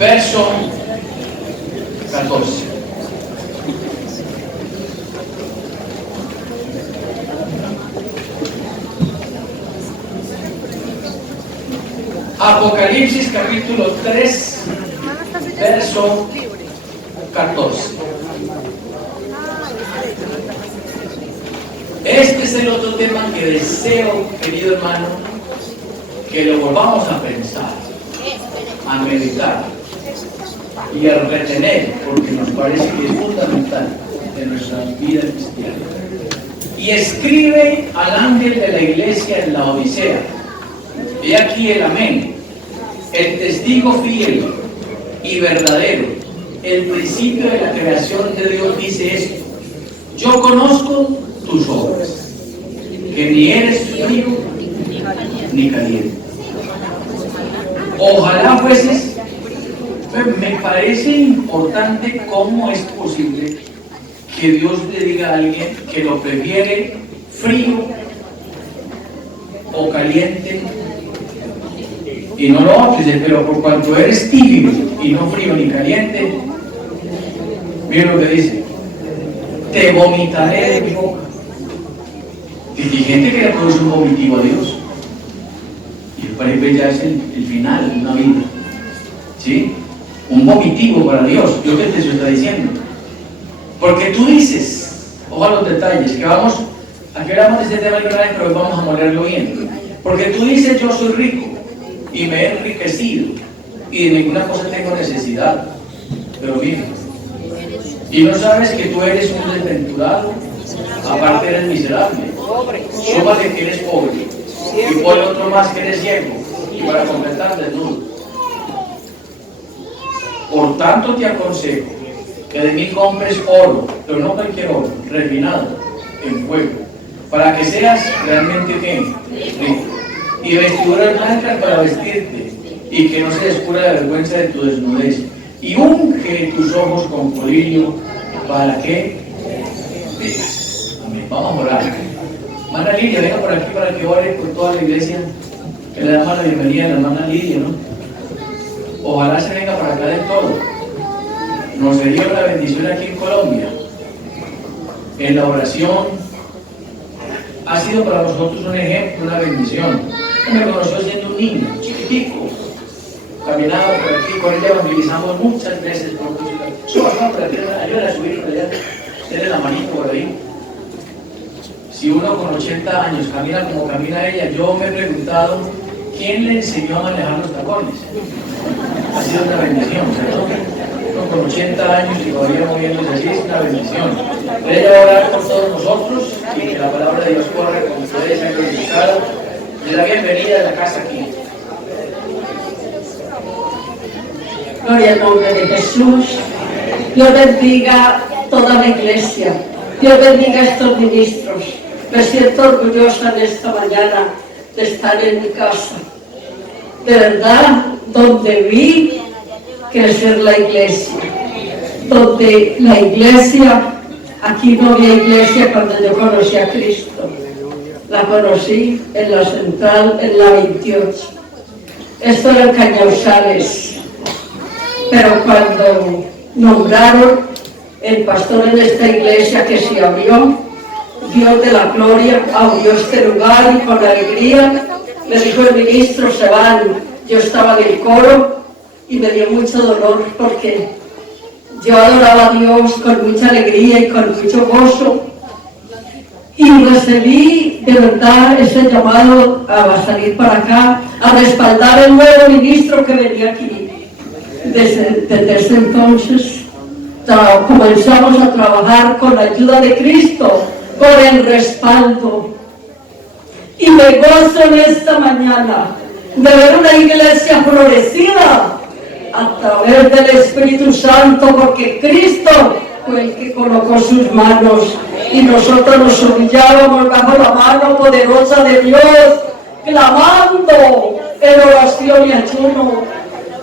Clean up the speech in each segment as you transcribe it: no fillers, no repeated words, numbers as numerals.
verso 14. Apocalipsis capítulo 3, verso 14. Este es el otro tema que deseo, querido hermano, que lo volvamos a pensar, a meditar y a retener, porque nos parece que es fundamental en nuestra vida cristiana. Y escribe al ángel de la iglesia en la Odisea. He aquí el amén, el testigo fiel y verdadero, el principio de la creación de Dios dice esto: yo conozco tus obras, que ni eres frío ni caliente. Ojalá fueses. Me parece importante cómo es posible que Dios le diga a alguien que lo prefiere frío o caliente y no lo otro, pero por cuanto eres tibio y no frío ni caliente, mira lo que dice: te vomitaré de mi boca. Y hay gente que le produce un vomitivo a Dios, y para él ya es el final de una vida, ¿sí? Un vomitivo para Dios. Dios te está diciendo, porque tú dices, ojo a los detalles, que vamos, aquí hablamos de este tema de vez, pero hoy vamos a molerlo bien. Porque tú dices, yo soy rico y me he enriquecido y de ninguna cosa tengo necesidad, pero mira, y no sabes que tú eres un desventurado, aparte eres miserable. Súmale que eres pobre y por el otro más que eres ciego, y para completar desnudo. Por tanto te aconsejo que de mí compres oro, pero no cualquier oro, refinado en fuego, para que seas realmente rico, y vestiduras blancas para vestirte, y que no se descubra la vergüenza de tu desnudez, y unge tus ojos con colirio, para que veas. Amén. Vamos a orar. Hermana Lidia, venga por aquí para que ore por toda la iglesia, que le damos la bienvenida a la hermana Lidia, ¿no? Ojalá se venga para acá de todo. Nos dio la bendición aquí en Colombia. En la oración ha sido para nosotros un ejemplo, una bendición. Me conoció siendo un niño, chiquitico. Caminaba por aquí, con él evangelizamos muchas veces por música. Suba por aquí, ayúdale a subir por allá, denle la manito por ahí. Si uno con 80 años camina como camina ella, yo me he preguntado, ¿quién le enseñó a manejar los tacones? Ha sido una bendición, ¿cierto? Uno con 80 años y todavía moviéndose así es una bendición. Ella va a orar por todos nosotros y que la palabra de Dios corre con ustedes, sea glorificada. Le da bienvenida a la casa aquí. Gloria al nombre de Jesús. Dios bendiga toda la iglesia. Dios bendiga a estos ministros. Me siento orgullosa de esta mañana de estar en mi casa. De verdad, donde vi crecer la iglesia. Donde la iglesia, aquí no había iglesia cuando yo conocí a Cristo. La conocí en la central, en la 28. Esto era en Cañauzales. Pero cuando nombraron el pastor en esta iglesia que se abrió, Dios de la gloria abrió este lugar y con alegría me dijo el ministro, se van. Yo estaba en el coro y me dio mucho dolor porque yo adoraba a Dios con mucha alegría y con mucho gozo y recibí de verdad ese llamado a salir para acá, a respaldar el nuevo ministro que venía aquí. Desde ese entonces comenzamos a trabajar con la ayuda de Cristo, con el respaldo. Y me gozo en esta mañana de ver una iglesia florecida a través del Espíritu Santo, porque Cristo fue el que colocó sus manos y nosotros nos humillábamos bajo la mano poderosa de Dios, clamando en oración y ayuno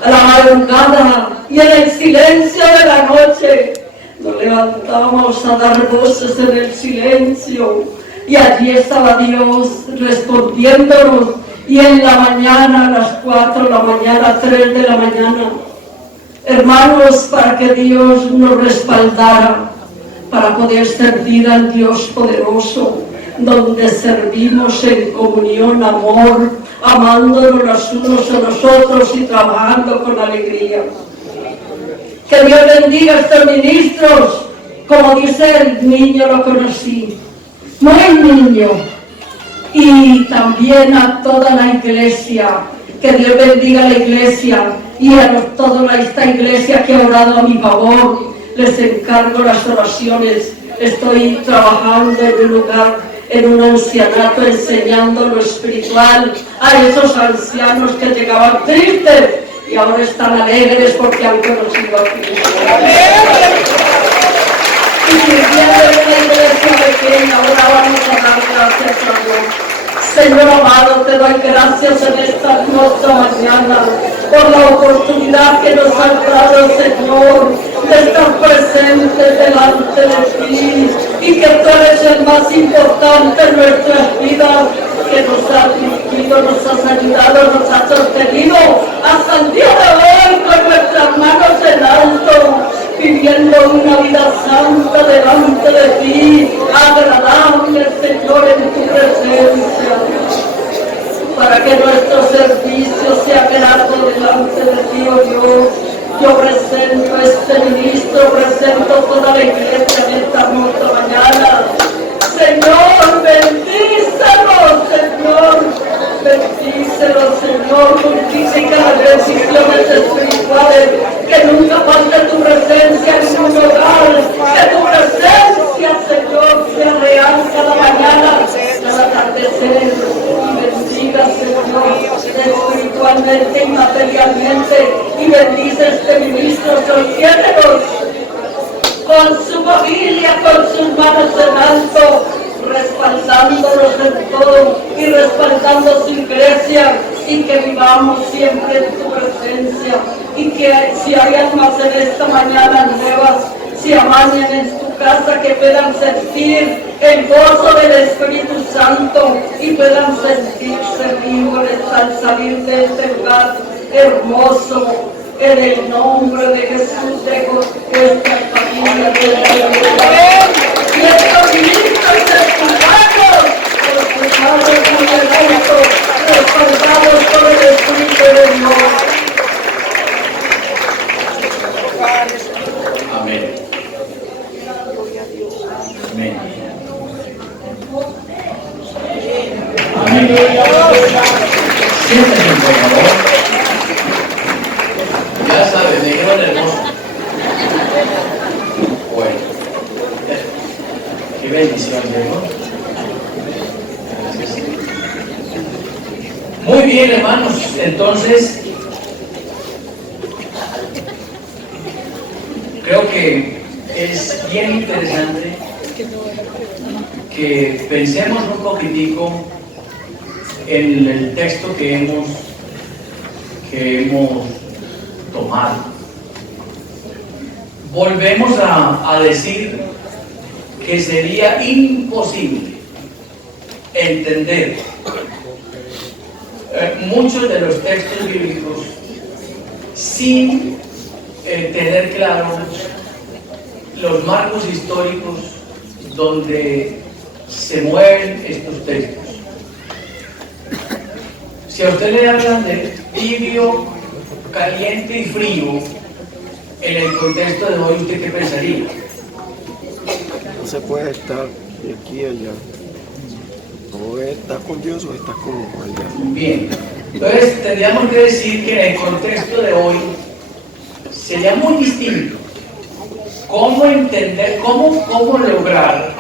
a la madrugada y en el silencio de la noche. Nos levantamos a dar voces en el silencio y allí estaba Dios respondiéndonos. Y en la mañana, a las 4 de la mañana, 3 de la mañana, Hermanos, para que Dios nos respaldara, para poder servir al Dios poderoso, donde servimos en comunión, amor, amándonos los unos a los otros y trabajando con alegría. Que Dios bendiga a estos ministros, como dice el niño, lo conocí, muy niño, y también a toda la iglesia. Que Dios bendiga a la iglesia y a toda esta iglesia que ha orado a mi favor. Les encargo las oraciones. Estoy trabajando en un lugar, en un ancianato, enseñando lo espiritual a esos ancianos que llegaban tristes y ahora están alegres porque han conocido a Cristo. Y sirviendo en una iglesia pequeña, ahora vamos a dar gracias a Dios. Señor amado, te doy gracias en esta hermosa mañana por la oportunidad que nos has dado, Señor, de estar presentes delante de ti y que tú eres el más importante en nuestras vidas, que nos has dirigido, nos has ayudado, nos has sostenido hasta el día de hoy con nuestras manos en alto, viviendo una vida santa delante de ti, agradable, Señor, en tu presencia, para que nuestro servicio sea grato delante de ti, oh Dios. Yo presento a este ministro, presento toda la iglesia en esta hermosa mañana. Señor, bendícelos, Señor, bendícelos, Señor, multiplica las bendiciones espirituales, que nunca falte tu presencia en un hogar, que tu presencia, Señor, sea real cada mañana, cada atardecer, y bendiga, Señor, espiritualmente y materialmente, y bendice este ministro, sostiénelos con su familia, con sus manos en alto, respaldándolos en todo y respaldando su iglesia, y que vivamos siempre en tu presencia, y que si hay almas en esta mañana nuevas, si amañan en tu casa, que puedan sentir el gozo del Espíritu Santo y puedan sentirse vivos al salir de este lugar hermoso. En el nombre de Jesús dejo esta familia de Dios. Y estos ministros escuchados, escuchados por el alto, respaldados por el Espíritu de Dios. Amén. Amén. Amén. Siéntense, por favor. Ya saben, me dijeron hermoso. Bueno. Qué bendición, ¿no? Gracias. Muy bien, hermanos. Entonces, creo que es bien interesante que pensemos un poquitico en el texto que hemos tomado. Volvemos a decir que sería imposible entender muchos de los textos bíblicos sin tener claros los marcos históricos donde se mueven estos textos. Si a usted le hablan de tibio, caliente y frío, en el contexto de hoy, ¿usted qué pensaría? No se puede estar de aquí a allá. O estás con Dios o estás con allá. Bien, entonces tendríamos que decir que en el contexto de hoy sería muy distinto. ¿Cómo entender, cómo lograr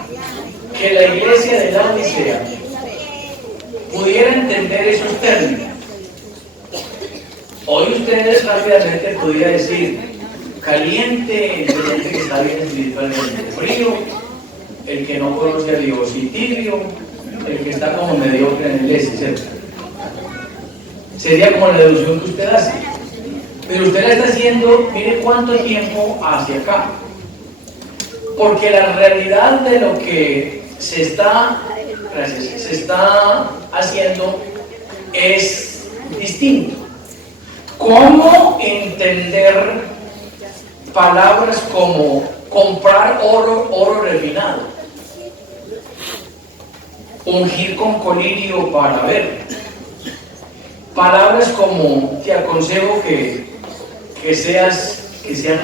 que la iglesia de la Odisea pudiera entender esos términos? Hoy ustedes rápidamente podrían decir caliente, el creyente que está bien espiritualmente, frío, el que no conoce a Dios, y tibio, el que está como mediocre en la iglesia, ¿cierto? Sería como la deducción que usted hace. Pero usted la está haciendo, mire cuánto tiempo hacia acá. Porque la realidad de lo que se está haciendo es distinto. ¿Cómo entender palabras como comprar oro refinado, ungir con colirio para ver, palabras como te aconsejo que seas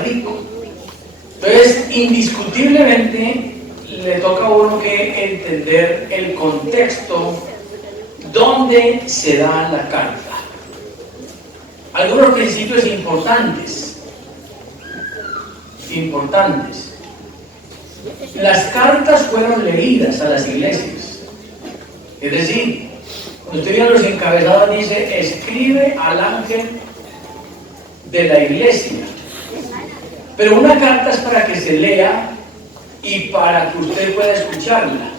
rico. Entonces, indiscutiblemente le toca a uno que entender el contexto donde se da la carta. Algunos principios importantes. Las cartas fueron leídas a las iglesias. Es decir, cuando usted ve los encabezados dice, escribe al ángel de la iglesia. Pero una carta es para que se lea y para que usted pueda escucharla.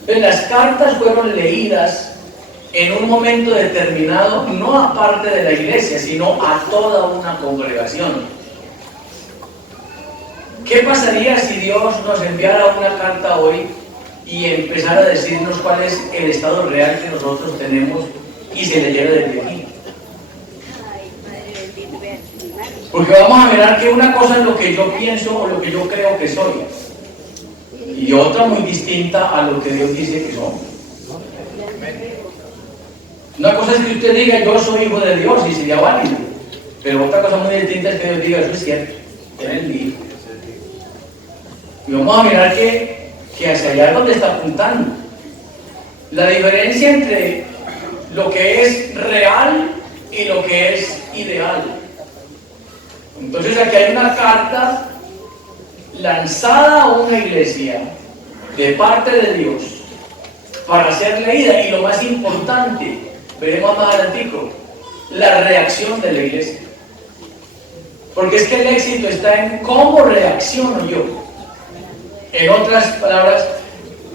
Entonces, las cartas fueron leídas en un momento determinado, no a parte de la iglesia, sino a toda una congregación. ¿Qué pasaría si Dios nos enviara una carta hoy y empezara a decirnos cuál es el estado real que nosotros tenemos y se leyera desde aquí? Porque vamos a mirar que una cosa es lo que yo pienso o lo que yo creo que soy, y otra muy distinta a lo que Dios dice que somos. Una cosa es que usted diga yo soy hijo de Dios y sería válido, pero otra cosa muy distinta es que Dios diga eso es cierto, eres mi hijo. Y vamos a mirar que hacia allá es donde está apuntando. La diferencia entre lo que es real y lo que es ideal. Entonces aquí hay una carta lanzada a una iglesia de parte de Dios para ser leída, y lo más importante, veremos más adelantico, la reacción de la iglesia. Porque es que el éxito está en cómo reacciono yo. En otras palabras,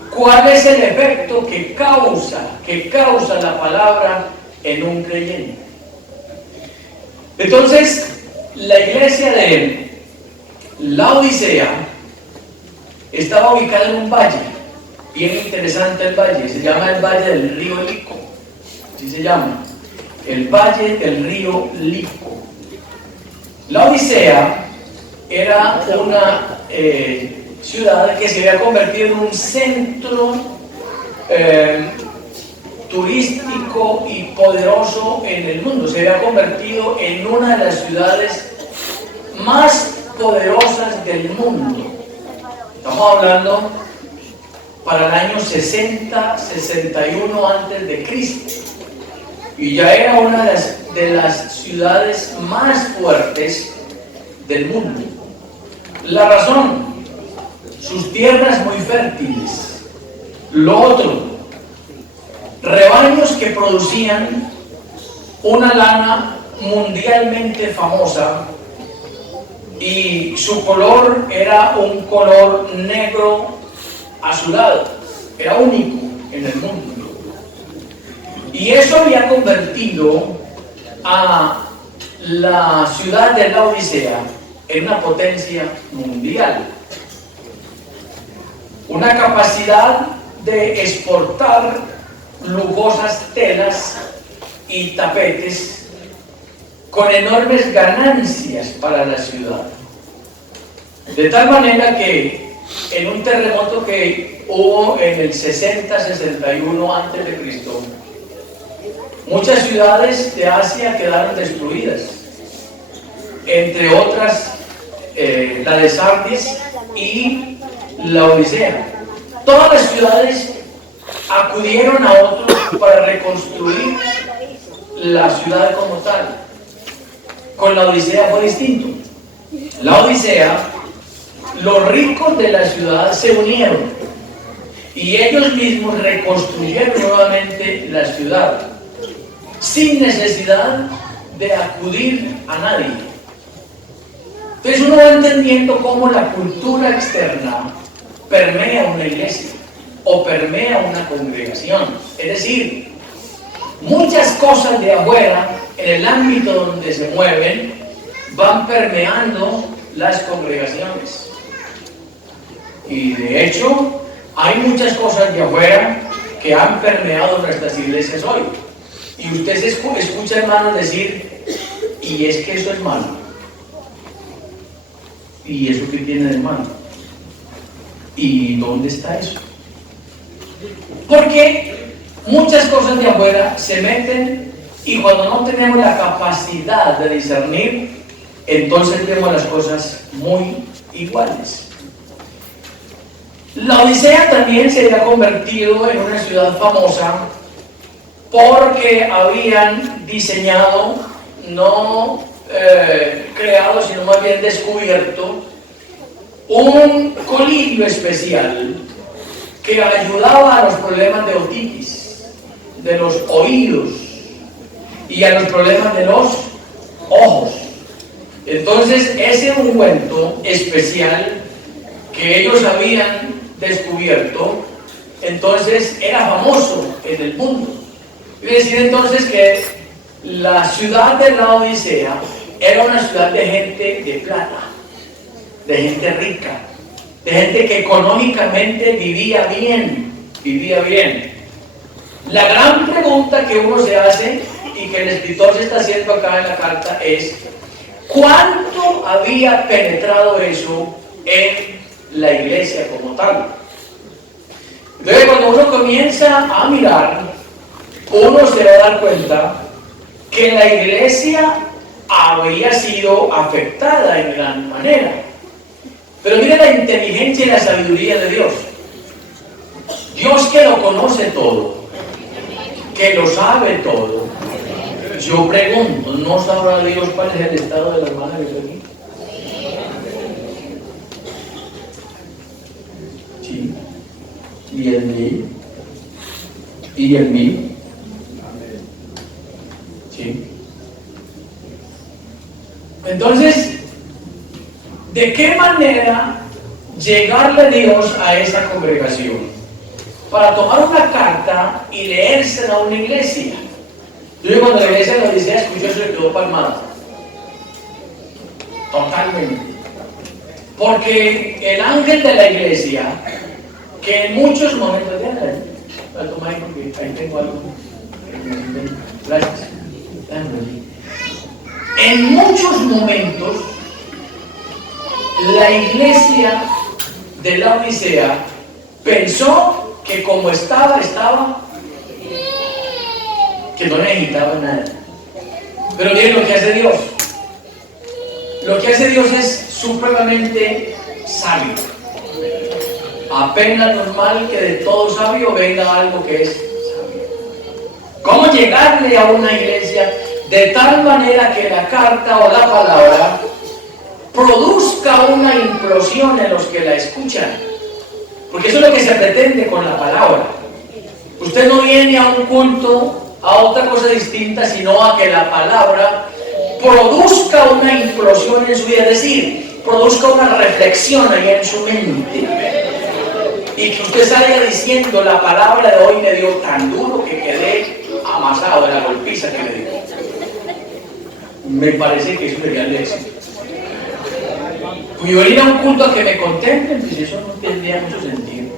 ¿cuál es el efecto que causa la palabra en un creyente? Entonces, la iglesia de Laodicea estaba ubicada en un valle, bien interesante el valle, se llama el Valle del Río Lico, así se llama, el Valle del Río Lico. Laodicea era una ciudad que se había convertido en un centro turístico y poderoso en el mundo. Se había convertido en una de las ciudades más poderosas del mundo. Estamos hablando para el año 60-61 antes de Cristo, y ya era una de las ciudades más fuertes del mundo. La razón: sus tierras muy fértiles. Lo otro, rebaños que producían una lana mundialmente famosa, y su color era un color negro azulado, era único en el mundo. Y eso había convertido a la ciudad de Laodicea en una potencia mundial. Una capacidad de exportar lujosas telas y tapetes con enormes ganancias para la ciudad. De tal manera que en un terremoto que hubo en el 60-61 a.C., muchas ciudades de Asia quedaron destruidas, entre otras la de Sardis y Laodicea. Todas las ciudades acudieron a otros para reconstruir la ciudad como tal. Con Laodicea fue distinto. Laodicea, los ricos de la ciudad se unieron y ellos mismos reconstruyeron nuevamente la ciudad sin necesidad de acudir a nadie. Entonces uno va entendiendo cómo la cultura externa permea una iglesia o permea una congregación. Es decir, muchas cosas de afuera, en el ámbito donde se mueven, van permeando las congregaciones. Y de hecho, hay muchas cosas de afuera que han permeado nuestras iglesias hoy. Y usted se escucha, hermanos, decir, y es que eso es malo. ¿Y eso qué tiene de malo? ¿Y dónde está eso? Porque muchas cosas de afuera se meten y cuando no tenemos la capacidad de discernir, entonces vemos las cosas muy iguales. La Odisea también se había convertido en una ciudad famosa porque habían diseñado, no creado, sino más bien descubierto, un colirio especial que ayudaba a los problemas de otitis, de los oídos y a los problemas de los ojos. Entonces, ese ungüento especial que ellos habían descubierto, entonces era famoso en el mundo. Quiere decir entonces que la ciudad de la Odisea era una ciudad de gente de plata, de gente rica, de gente que económicamente vivía bien. La gran pregunta que uno se hace y que el escritor se está haciendo acá en la carta es: ¿cuánto había penetrado eso en la iglesia como tal? Entonces, cuando uno comienza a mirar, uno se va a dar cuenta que la iglesia había sido afectada en gran manera. Pero mire la inteligencia y la sabiduría de Dios. Dios, que lo conoce todo, que lo sabe todo. Yo pregunto, ¿no sabrá Dios cuál es el estado de la hermana que está aquí? Sí. ¿Y el mío? ¿Y el mío? Sí. Entonces, ¿de qué manera llegarle Dios a esa congregación? Para tomar una carta y leérsela a una iglesia. Yo cuando la iglesia de la Odisea escuchó eso, le quedó palmado. Totalmente. Porque el ángel de la iglesia, que en muchos momentos, la toma ahí porque ahí tengo algo. Gracias. En muchos momentos, la iglesia de la Odisea pensó que como estaba, que no necesitaba nada. Pero miren lo que hace Dios. Lo que hace Dios es supremamente sabio. Apenas normal que de todo sabio venga algo que es sabio. ¿Cómo llegarle a una iglesia de tal manera que la carta o la palabra produzca una implosión en los que la escuchan? Porque eso es lo que se pretende con la palabra. Usted no viene a un culto, a otra cosa distinta, sino a que la palabra produzca una implosión en su vida, es decir, produzca una reflexión ahí en su mente. Y que usted salga diciendo: la palabra de hoy me dio tan duro que quedé amasado de la golpiza que me dio. Me parece que eso sería el éxito. Y venir a un culto a que me contemplen, pues eso no tendría mucho sentido.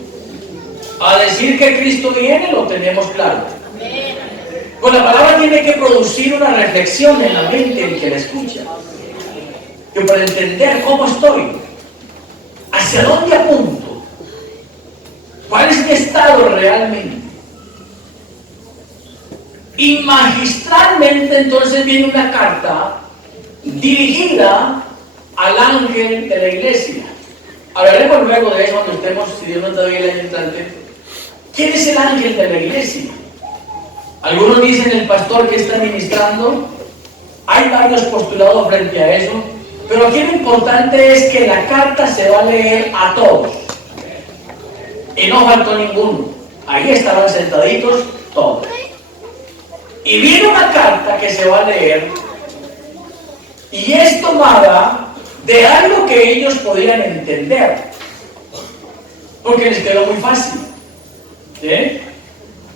A decir que Cristo viene, lo tenemos claro. Pues la palabra tiene que producir una reflexión en la mente del que la escucha. Que para entender cómo estoy, hacia dónde apunto, cuál es mi estado realmente. Y magistralmente entonces viene una carta dirigida al ángel de la iglesia. Hablaremos luego de eso cuando estemos, si Dios nos da bien el año entrante. ¿Quién es el ángel de la iglesia? Algunos dicen el pastor que está ministrando. Hay varios postulados frente a eso, pero aquí lo importante es que la carta se va a leer a todos. Y no faltó ninguno. Ahí estaban sentaditos todos. Y viene una carta que se va a leer y es tomada de algo que ellos podían entender, porque les quedó muy fácil. ¿Sí?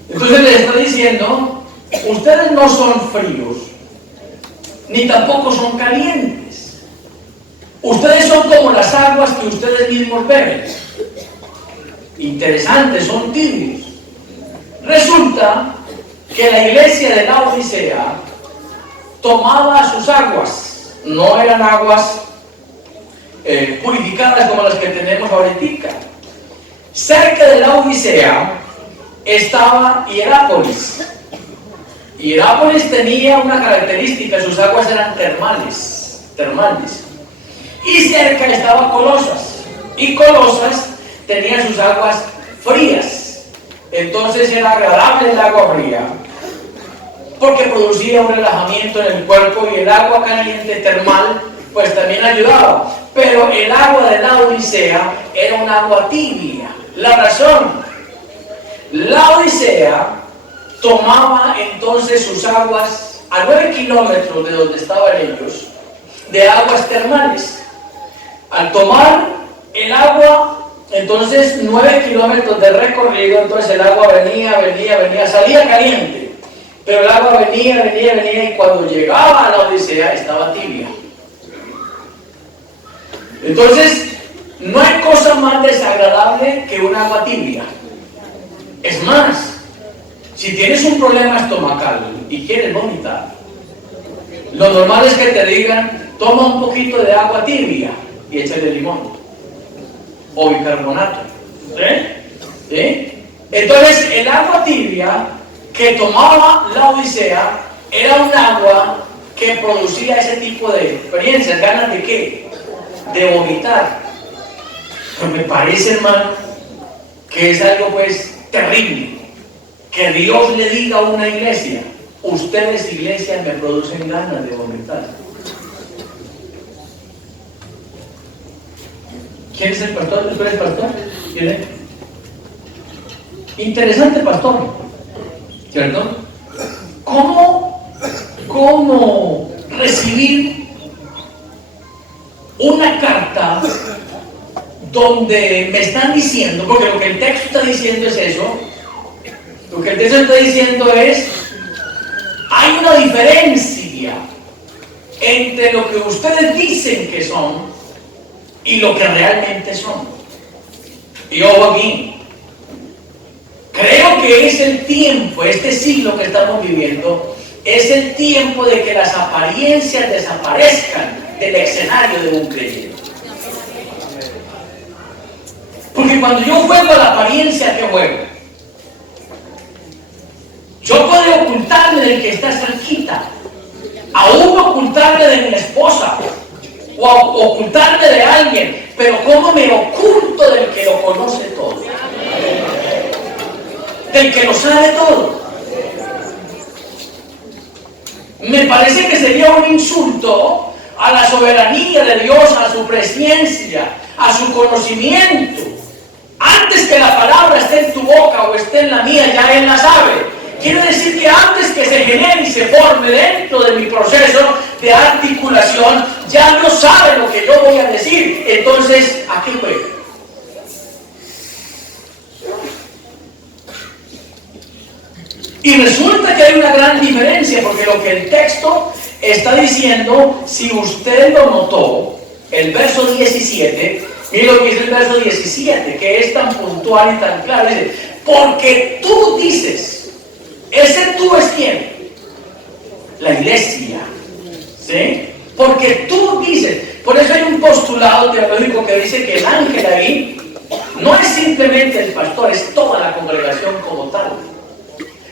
Entonces les está diciendo: ustedes no son fríos, ni tampoco son calientes. Ustedes son como las aguas que ustedes mismos beben. Interesantes, son tibios. Resulta que la iglesia de la Odisea tomaba sus aguas, no eran aguas purificadas como las que tenemos ahorita. Cerca de la Odisea estaba Hierápolis. Hierápolis tenía una característica, sus aguas eran termales. Y cerca estaba Colosas. Y Colosas tenía sus aguas frías. Entonces era agradable el agua fría, porque producía un relajamiento en el cuerpo, y el agua caliente termal pues también ayudaba. Pero el agua de la Odisea era un agua tibia. La razón: la Odisea tomaba entonces sus aguas a 9 kilómetros de donde estaban ellos, de aguas termales. Al tomar el agua, entonces 9 kilómetros de recorrido, entonces el agua venía, salía caliente, pero el agua venía, y cuando llegaba a la Odisea estaba tibia. Entonces, no hay cosa más desagradable que un agua tibia. Es más, si tienes un problema estomacal y quieres vomitar, lo normal es que te digan: toma un poquito de agua tibia y échale limón o bicarbonato. ¿Sí? Entonces, el agua tibia que tomaba la Odisea era un agua que producía ese tipo de experiencias. ¿Ganas de qué? De vomitar. Pero me parece, hermano, que es algo pues terrible que Dios le diga a una iglesia: ustedes, iglesia, me producen ganas de vomitar. ¿Quién es el pastor? ¿Tú eres pastor? ¿Quién es? Interesante pastor, ¿cierto? ¿Cómo recibir una carta donde me están diciendo, porque lo que el texto está diciendo es eso, lo que el texto está diciendo es: hay una diferencia entre lo que ustedes dicen que son y lo que realmente son? Y ojo aquí, creo que es el tiempo, este siglo que estamos viviendo, es el tiempo de que las apariencias desaparezcan del escenario de un creyente. Porque cuando yo juego a la apariencia que juego, yo puedo ocultarme del que está cerquita, aún ocultarme de mi esposa, o ocultarme de alguien, pero ¿cómo me oculto del que lo conoce todo? Del que lo sabe todo. Me parece que sería un insulto a la soberanía de Dios, a su presencia, a su conocimiento. Antes que la palabra esté en tu boca o esté en la mía, ya Él la sabe. Quiere decir que antes que se genere y se forme dentro de mi proceso de articulación, ya Dios sabe lo que yo voy a decir. Entonces, ¿a qué juega? Y resulta que hay una gran diferencia, porque lo que el texto está diciendo, si usted lo notó, el verso 17, mire lo que dice el verso 17, que es tan puntual y tan claro. Dice: porque tú dices. ¿Ese tú es quién? La iglesia. ¿Sí? Porque tú dices. Por eso hay un postulado teológico que dice que el ángel ahí no es simplemente el pastor, es toda la congregación como tal.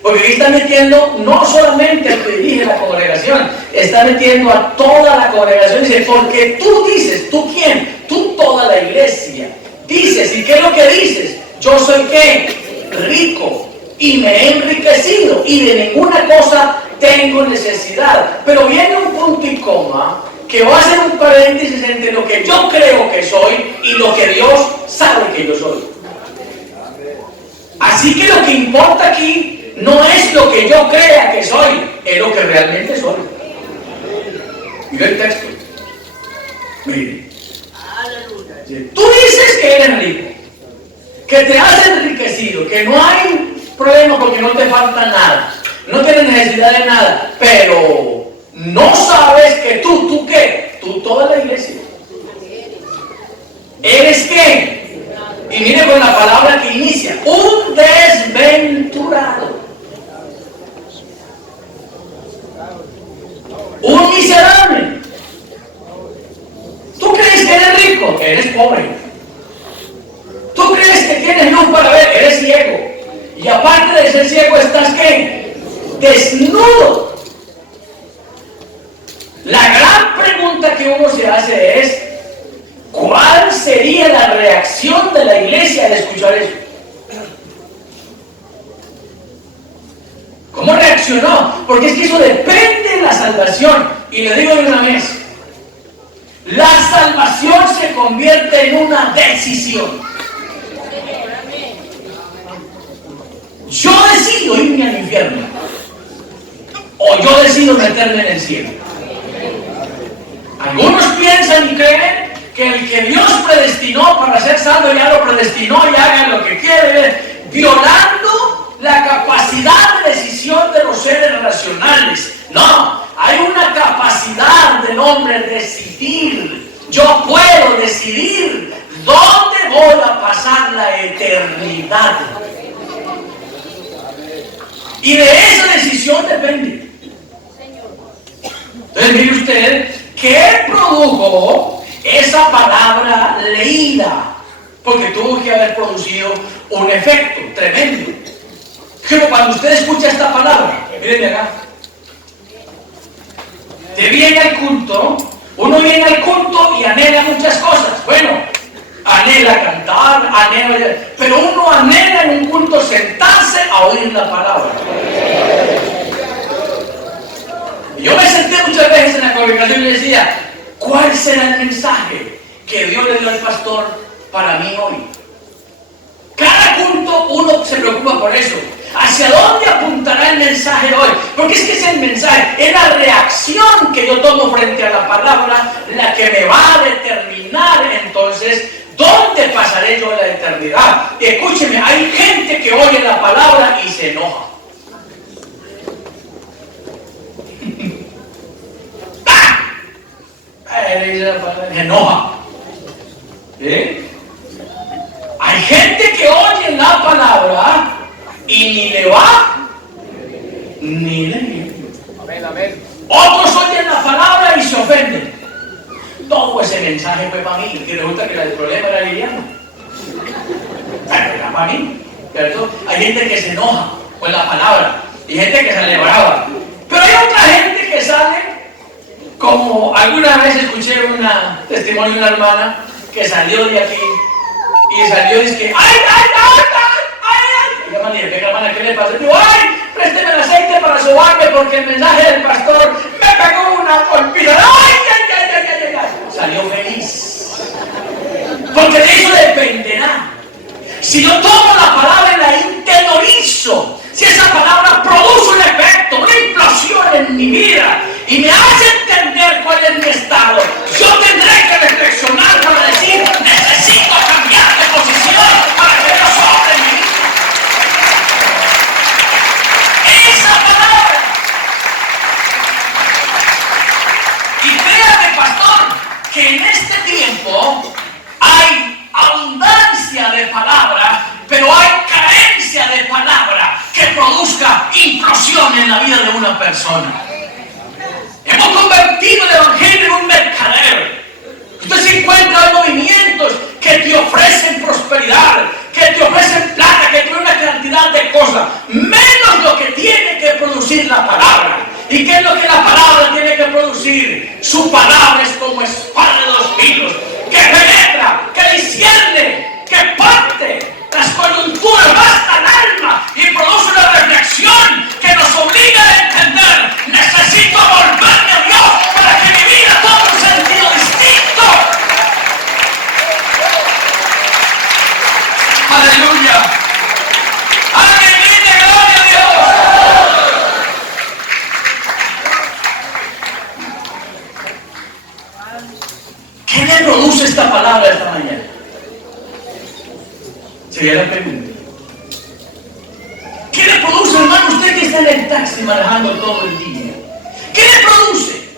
Porque ahí está metiendo no solamente al que dirige la congregación, está metiendo a toda la congregación. Dice: porque tú dices. ¿Tú quién? Tú, toda la iglesia. Dices. ¿Y qué es lo que dices? Yo soy ¿qué? Rico. Y me he enriquecido, y de ninguna cosa tengo necesidad. Pero viene un punto y coma que va a ser un paréntesis entre lo que yo creo que soy y lo que Dios sabe que yo soy. Así que lo que importa aquí no es lo que yo crea que soy, es lo que realmente soy. Mira el texto. Mire. Tú dices que eres rico, que te has enriquecido, que no hay problema porque no te falta nada, no tienes necesidad de nada, pero no sabes que ¿tú qué? Tú, toda la iglesia. ¿Eres qué? Y mire con la palabra que inicia: un desventurado, un miserable. ¿Tú crees que eres rico? aparte de ser ciego, ¿estás qué? Desnudo. La gran pregunta que uno se hace es, ¿cuál sería la reacción de la iglesia al escuchar eso? ¿Cómo reaccionó? Porque es que eso depende de la salvación. Y le digo de una vez, la salvación se convierte en una decisión. Yo decido irme al infierno o yo decido meterme en el cielo. Algunos piensan y creen que el que Dios predestinó para ser salvo ya lo predestinó y haga lo que quiere, violando la capacidad de decisión de los seres racionales. No, hay una capacidad del hombre de decidir. Yo puedo decidir dónde voy a pasar la eternidad. Y de esa decisión depende. Entonces mire usted, ¿qué produjo esa palabra leída? Porque tuvo que haber producido un efecto tremendo. Pero cuando usted escucha esta palabra, miren acá, te viene al culto, uno viene al culto y anhela muchas cosas. Bueno, anhela cantar, anhela, pero uno anhela en un culto sentarse a oír la palabra. Yo me senté muchas veces en la congregación y le decía, ¿cuál será el mensaje que Dios le dio al pastor para mí hoy? Cada culto uno se preocupa por eso. ¿Hacia dónde apuntará el mensaje de hoy? Porque es que es el mensaje, es la reacción que yo tomo frente a la palabra la que me va a determinar entonces dónde pasaré yo la eternidad. Y escúcheme, hay gente que oye la palabra y se enoja. Se enoja. ¿Sí? Hay gente que oye la palabra y ni le va ni le viene. Amén, amén. Otros oyen la palabra y se ofenden. Todo ese mensaje fue para mí, que resulta que el problema era Liliana. Pero era para mí, ¿cierto? Hay gente que se enoja con la palabra y gente que se le brava. Pero hay otra gente que sale, como alguna vez escuché un testimonio de una hermana que salió de aquí y salió y dice que ¡ay, ay, ay, ay! Y llaman y le pega, hermana, ¿qué le pasa? Digo, ¡ay! Présteme el aceite para sobarme porque el mensaje del pastor me pegó una golpiza. ¡Ay, ay, ay, ay, ay, ay! Salió feliz. Porque de eso dependerá. Si yo tomo la palabra y la interiorizo, si esa palabra produce un efecto, una implosión en mi vida y me hace entender cuál es mi estado, yo tendré que reflexionar para decir, necesito cambiar de posición para que Dios sobre mi vida. Esa palabra. Y créame, pastor, que en este tiempo hay abundancia de palabra, pero hay carencia de palabra que produzca implosión en la vida de una persona. Hemos convertido el evangelio en un mercadero. Usted se encuentra en movimientos que te ofrecen prosperidad, que te ofrecen plata, que te ofrecen una cantidad de cosas, menos lo que tiene que producir la palabra. ¿Y qué es lo que la palabra tiene que producir? Su palabra es como espada de dos filos, que penetra, que discierne, que parte las coyunturas hasta el alma y produce una reflexión que nos obliga a entender, necesito volverme a Dios para que mi vida tome un sentido distinto. Aleluya. Alguien grite gloria a Dios. ¿Qué le produce esta palabra esta mañana? Sería la pregunta. ¿Qué le produce, hermano, usted que está en el taxi manejando todo el día? ¿Qué le produce?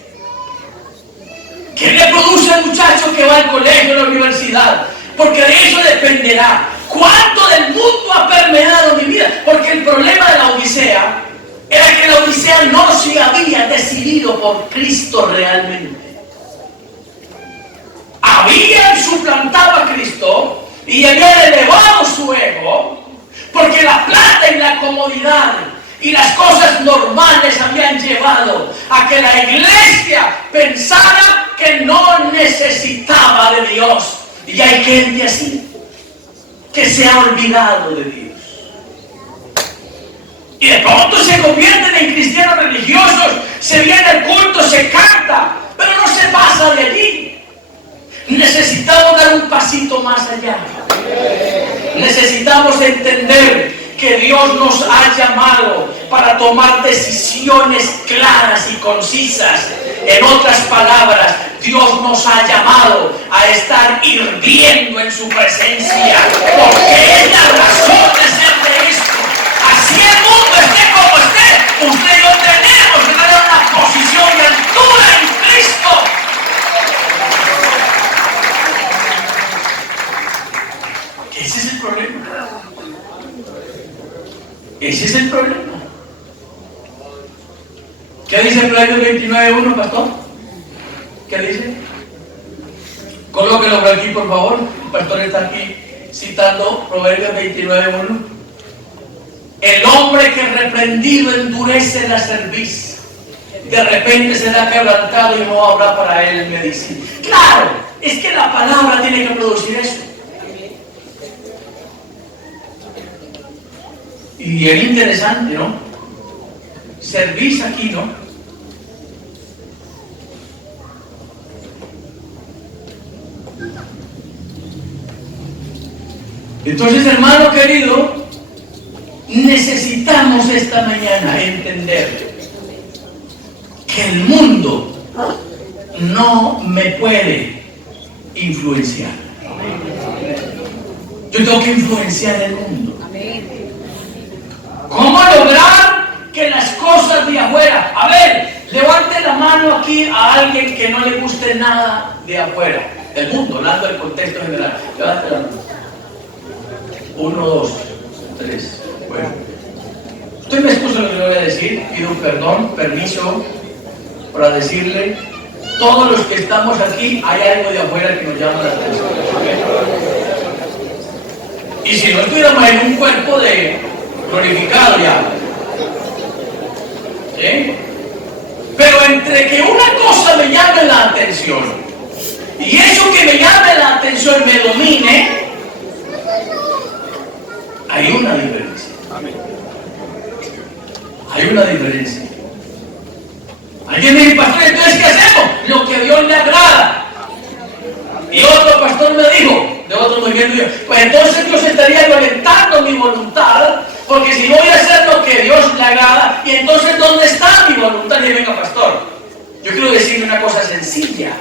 ¿Qué le produce al muchacho que va al colegio, a la universidad? Porque de eso dependerá cuánto del mundo ha permeado mi vida. Porque el problema de la Odisea era que la Odisea no se había decidido por Cristo realmente. Habían suplantado a Cristo y habían elevado su ego, Porque la plata y la comodidad y las cosas normales habían llevado a que la iglesia pensara que no necesitaba de Dios. Y hay gente así, que se ha olvidado de Dios. Y de pronto se convierten en cristianos religiosos, se viene el culto, se canta, pero no se pasa de allí. Necesitamos dar un pasito más allá. Necesitamos entender que Dios nos ha llamado para tomar decisiones claras y concisas. En otras palabras, Dios nos ha llamado a estar hirviendo en su presencia, porque es la razón de ser de esto. Así el mundo esté como esté, usted y yo tenemos que tener una posición de altura en Cristo. Ese es el problema. Ese es el problema. ¿Qué dice Proverbios 29:1, pastor? ¿Qué dice? Colóquelo por aquí, por favor. El pastor está aquí citando Proverbios 29:1. El hombre que reprendido endurece la cerviz, de repente será quebrantado y no habrá para él medicina. Claro, es que la palabra tiene que producir eso. Y es interesante, ¿no? Cerviz aquí, ¿no? Entonces, hermano querido, necesitamos esta mañana entender que el mundo no me puede influenciar. Yo tengo que influenciar el mundo. ¿Cómo lograr que las cosas de afuera? A ver, levante la mano aquí a alguien que no le guste nada de afuera, del mundo, hablando del contexto general. Levante la mano. 1, 2, 3. Bueno, usted me excusa lo que le voy a decir, pido perdón, permiso para decirle, todos los que estamos aquí, hay algo de afuera que nos llama la atención. Y si no estuviéramos en un cuerpo glorificado ya, ¿sí? Pero entre que una cosa me llame la atención y eso que me llame la atención me domine, hay una diferencia. Hay una diferencia. Alguien me dice, pastor, entonces ¿qué hacemos? Lo que a Dios le agrada. Y otro pastor me dijo, de otro movimiento, pues entonces Dios estaría violentando mi voluntad, porque si voy a hacer lo que Dios le agrada, y entonces ¿dónde está mi voluntad? Y venga, pastor, yo quiero decirle una cosa sencilla.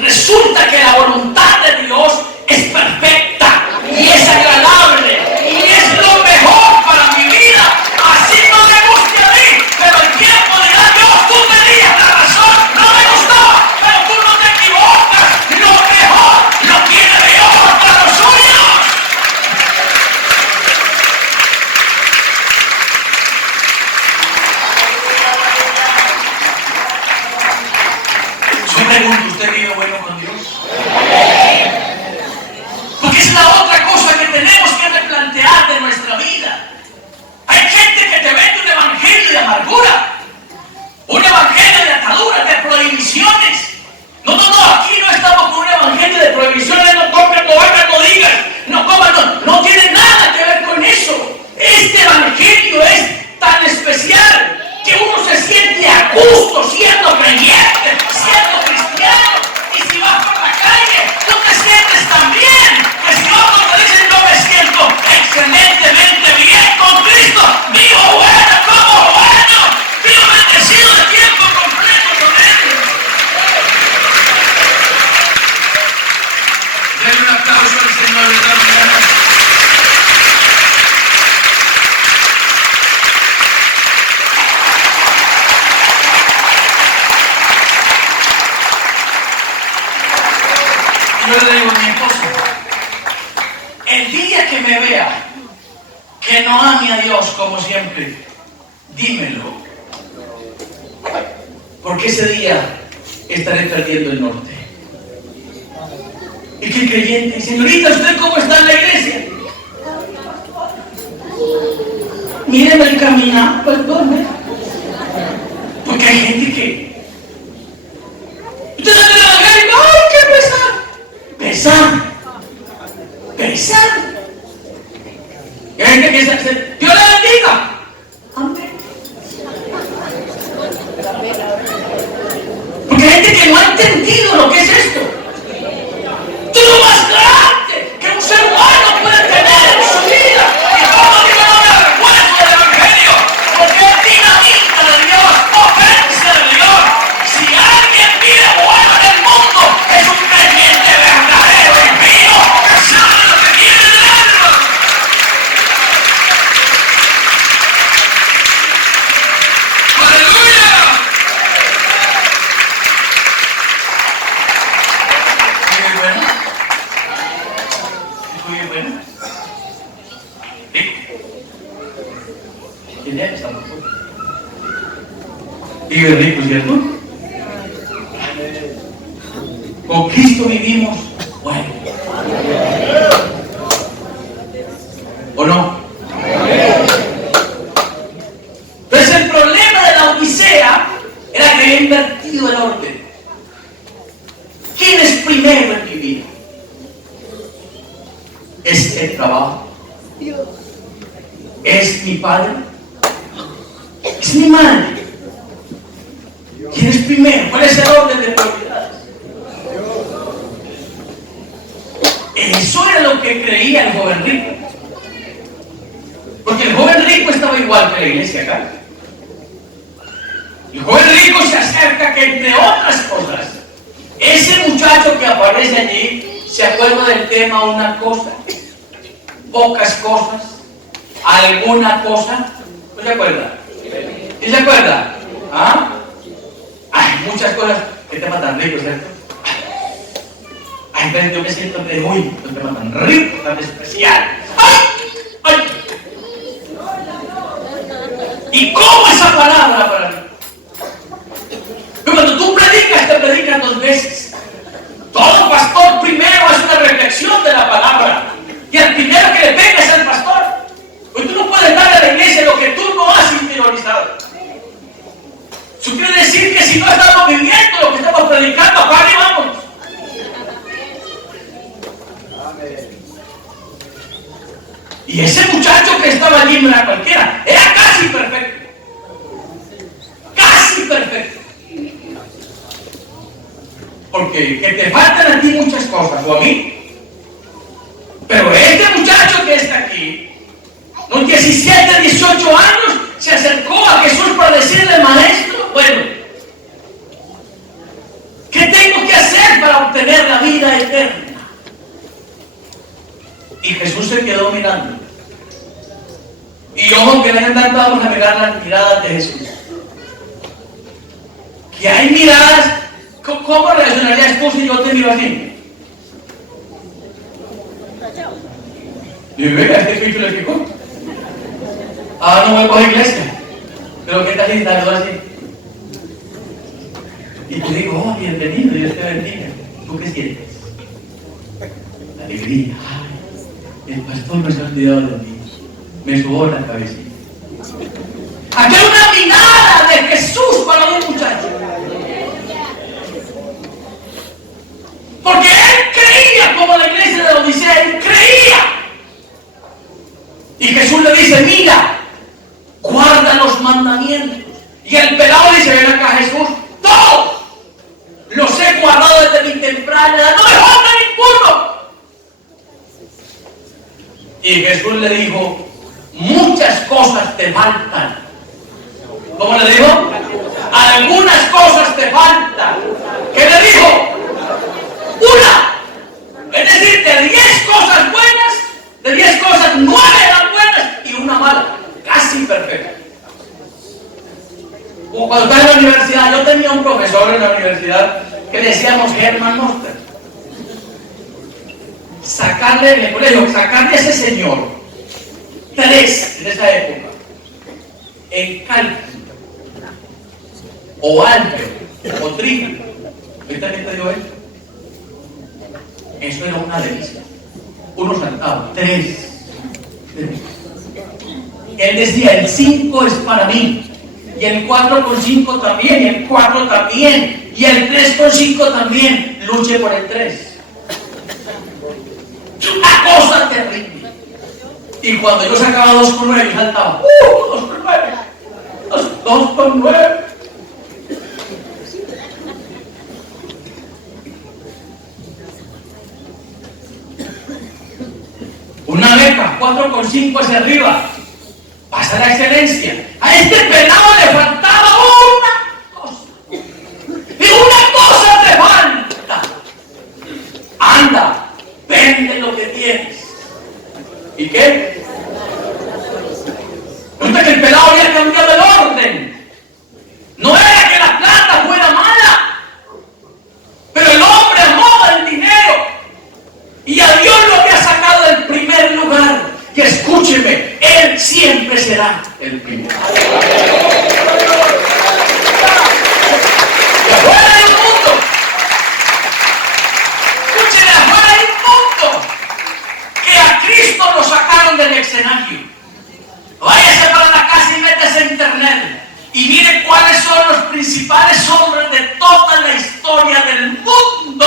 Resulta que la voluntad de Dios es perfecta y es agradable y es lo mejor para mi vida. Así no me guste a mí, pero el tiempo dirá, Dios, tú tenías la razón, no me gustaba, pero tú no te equivocas. Lo mejor lo tiene Dios para los suyos. Yo pregunto, ¿usted vive bueno con Dios? Porque es la otra cosa que tenemos que replantear de nuestra vida. Hay gente que te vende un evangelio de amargura, un evangelio de ataduras, de prohibiciones. No, aquí no estamos con un evangelio de prohibiciones. No toques, no hagas, no digas, no comas, no tiene nada que ver con eso. Este evangelio es tan especial que uno se siente a gusto siendo creyente, siendo cristiano. Y si vas por la calle, no te sientes tan bien que si otros te dicen, no me siento excelentemente bien con Cristo, vivo bueno, como bueno, vivo bendecido de tiempo completo con Él. Denle un aplauso al Señor de la mañana. Yo le digo a mi esposa, el día que me vea que no ame a Dios como siempre, dímelo, porque ese día estaré perdiendo el norte. ¿Y qué creyente? Señorita, ¿usted cómo está en la iglesia? Mírenme el caminar, perdón. Porque hay gente que... Usted no tiene la cara y ¡ay, qué pesar! Pesar. Y hay gente que se... Dios le bendiga. Amén. Porque hay gente que no ha entendido lo que es esto. Todo lo más grande que un ser humano puede tener en su vida. Y todo Dios no me recuerdo del Evangelio. Porque es dinamita de Dios, ofensa de Dios. Si alguien vive bueno en el mundo, es un creyente verdadero y vivo que sabe lo que quiere de él. ¡Aleluya! ¿Muy bueno? ¿Muy bueno? ¿Quién es esa mujer? Vive rico, ¿cierto? Con Cristo vivimos bueno. ¿O no? Entonces el problema de la Odisea era que había invertido el orden. ¿Quién es primero en mi vida? ¿Es el trabajo? ¿Es mi padre? ¿Es mi madre? ¿Quién es primero? ¿Cuál es el orden de prioridades? Eso era lo que creía el joven rico. Porque el joven rico estaba igual que la iglesia acá. El joven rico se acerca que, entre otras cosas, ese muchacho que aparece allí se acuerda del tema una cosa, pocas cosas, alguna cosa. ¿No se acuerda? ¿Sí se acuerda? ¿Ah? Hay muchas cosas. Qué tema tan rico, ¿cierto? Ay, pero yo me siento de uy, qué tema tan rico, tan especial. ¡Ay! ¡Ay! ¿Y cómo esa palabra para mí? Pero cuando tú predicas, te predicas dos veces. Todo pastor primero hace una reflexión de la palabra. Y el primero que le pega es al pastor. Pues tú no puedes darle a la iglesia lo que tú no has interiorizado. Eso quiere decir que si no estamos viviendo lo que estamos predicando, apague y vamos. Y ese muchacho que estaba allí no era cualquiera, era casi perfecto. Casi perfecto. Porque que te faltan a ti muchas cosas, o a mí. Pero este muchacho que está aquí, con 17, 18 años, se acercó a Jesús para decirle, maestro, bueno, ¿qué tengo que hacer para obtener la vida eterna? Y Jesús se quedó mirando. Y ojo que le tanto vamos a mirar las miradas de Jesús. Que hay miradas, ¿cómo reaccionarías tú si yo te miro así? Y vea, este bicho le explicó. Ah, no vuelvo a la iglesia. Pero ¿qué tal si salgo así? Y te digo, oh, bienvenido, Dios te bendiga. ¿Tú qué sientes? Alegría. Ay, el pastor no se ha olvidado de mí. Me subó la cabecita. Aquí hay una mirada de Jesús para un muchacho. Porque él creía, como la iglesia de la Odisea, él creía. Y Jesús le dice, mira, guarda los mandamientos. Y el pelado dice, ven acá Jesús, todos los he guardado desde mi temprana edad, no me falta ninguno. Y Jesús le dijo, muchas cosas te faltan. ¿Cómo le dijo? Algunas cosas te faltan. ¿Qué le dijo? Una. Es decir, de 10 cosas buenas, de 10 cosas, 9 eran buenas y una mala. Casi perfecta. Como cuando estaba en la universidad, yo tenía un profesor en la universidad que le decíamos Hermann Monster. Sacarle en el colegio, sacarle a ese señor 3 en esa época en cálculo o álgebra o trígono. ¿Ahorita qué te digo él? Eso era una delicia. Uno saltaba 3. Él decía, el 5 es para mí, y el 4,5 también, y el 4 también, y el 3,5 también. Luche por el 3. Una cosa terrible. Y cuando yo sacaba 2,9, yo saltaba, 2,9, 2,9. Una beca, 4,5 hacia arriba. Pasa la excelencia. A este pelado le faltaba una cosa. Y una cosa te falta. Anda, vende lo que tienes. ¿Y qué? Resulta que el pelado había cambiado el orden. No era que la plata fuera mala, pero el hombre amaba el dinero y a Dios lo había sacado del primer lugar. Y escúcheme, Él siempre será el primero. Y afuera hay un mundo. Escúcheme, afuera hay un mundo que a Cristo lo sacaron del escenario. Váyase para la casa y métase en internet y mire cuáles son los principales hombres de toda la historia del mundo,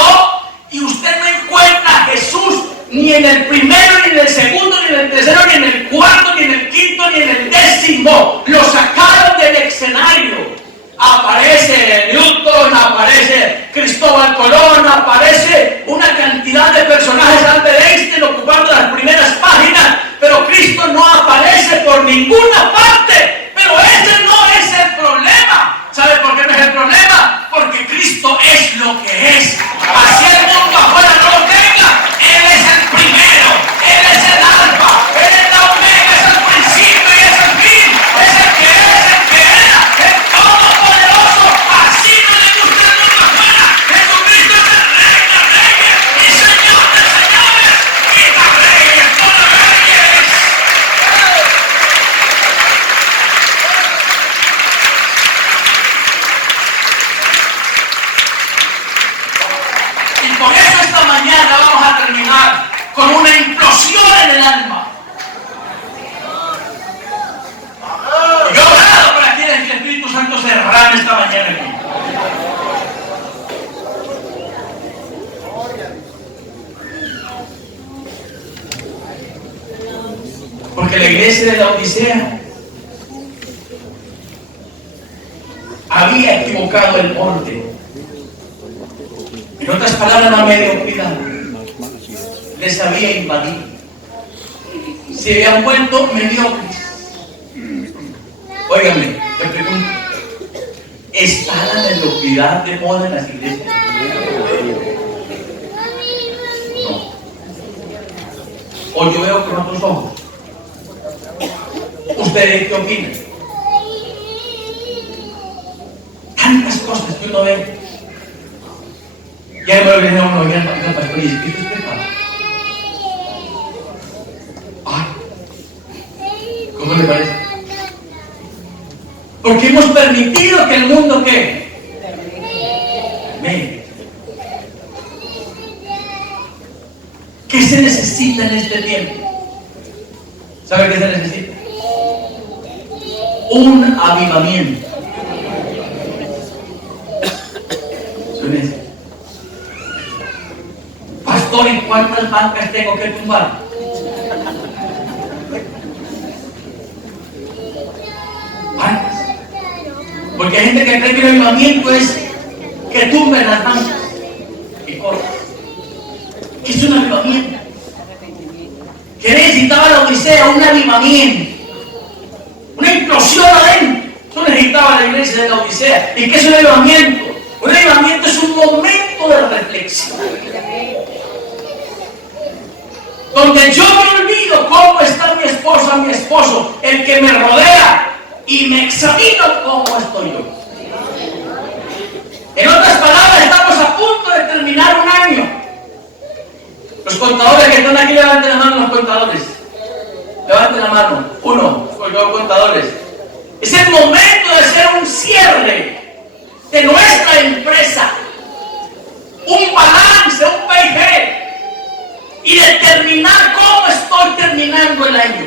y usted no encuentra a Jesús ni en el primero, ni en el segundo, ni en el tercero, ni en el cuarto, ni en el quinto, ni en el 10º. Lo sacaron del escenario. Aparece Newton, aparece Cristóbal Colón, aparece una cantidad de personajes, Albert Einstein ocupando las primeras páginas, pero Cristo no aparece por ninguna parte. Pero ese no es el problema. ¿Sabe por qué no es el problema? Porque Cristo es lo que es. Así el mundo afuera no lo tenga. Él es el primero, Él es el alfa, Él es la omega, es el principio y es el fin, es el que era, el todopoderoso. Así no le gusta el mundo afuera. Jesucristo es el Rey de reyes y Señor de señores, quita reyes, pone reyes. Y por eso esta mañana vamos a terminar con una implosión en el alma. Y yo he orado para que el Espíritu Santo se derrame esta mañana aquí. Porque la iglesia de la Odisea había equivocado el orden. En otras palabras, la mediocridad les había invadido. Se habían vuelto mediocres. Óigame, le pregunto, ¿está la mediocridad de moda en las iglesias? No. O yo veo con otros ojos. ¿Ustedes qué opinan? Tantas cosas que uno ve. Ya me viene uno y el pastor y dice, ¿qué es pecado? Ay, ¿cómo le parece? Porque hemos permitido que el mundo ¿qué? Ve. ¿Qué se necesita en este tiempo? ¿Sabe qué se necesita? Un avivamiento. Pastor, ¿y cuántas bancas tengo que tumbar? ¿Cuántas? Porque hay gente que cree que el avivamiento es que tumben las bancas y cortan. ¿Qué es un avivamiento? ¿Qué necesitaba la Odisea? Un avivamiento. Una implosión adentro. Eso necesitaba la iglesia de la Odisea. ¿Y qué es un avivamiento? Un avivamiento es un momento de reflexión, donde yo me olvido cómo está mi esposa, mi esposo, el que me rodea, y me examino cómo estoy yo. En otras palabras, estamos a punto de terminar un año. Los contadores que están aquí, levanten la mano los contadores. Levanten la mano. Uno, los contadores. Es el momento de hacer un cierre de nuestra empresa, un balance, un PIB, y determinar cómo estoy terminando el año.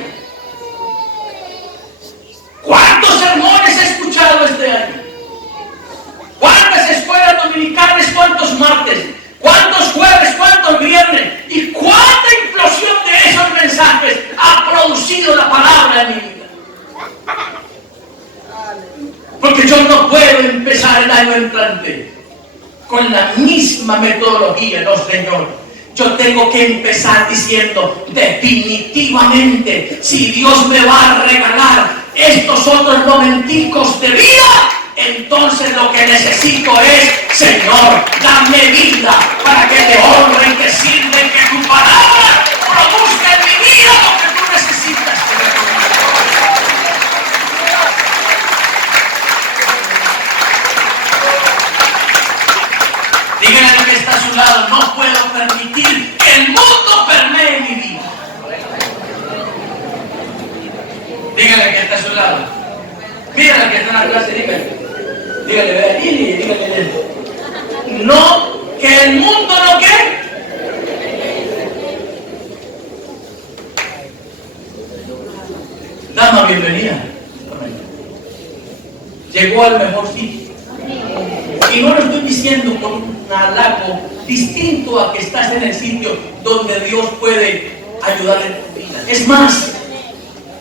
martes? ¿Cuántos jueves? ¿Cuántos viernes? ¿Y cuánta implosión de esos mensajes ha producido la palabra en mi vida? Porque yo no puedo empezar el año entrante con la misma metodología, no, Señor. Yo tengo que empezar diciendo, definitivamente, si Dios me va a regalar estos otros momenticos de vida, entonces lo que necesito es, Señor, dame vida para que te honre y te sirva, y que tu palabra produzca en mi vida lo que tú necesitas. Dígale al que está a su lado, no puedo permitir que el mundo permee mi vida. Dígale al que está a su lado. Mírale al que está en la clase, dígale. Dígale, ve aquí, dígale. No, que el mundo no quiere. Dama, bienvenida. Llegó al mejor sitio. Y no lo estoy diciendo con un halago distinto a que estás en el sitio donde Dios puede ayudar en tu vida. Es más,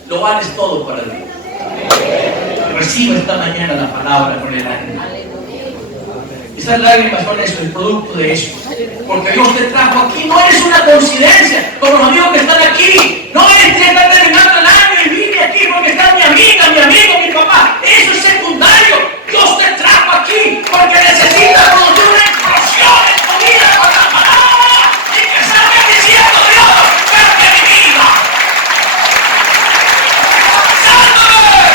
lo vales todo para Dios. Reciba esta mañana la palabra con el lágrima. Esas lágrimas son eso, el producto de eso. Porque Dios te trajo aquí, no es una coincidencia, como los amigos que están aquí. No es que están terminando el año y vine aquí porque está mi amiga, mi amigo, mi papá. Eso es secundario. Dios te trajo aquí porque necesita producir una explosión en tu vida con la palabra y que salgas diciendo, Dios, cambia mi vida. ¡Sálvame!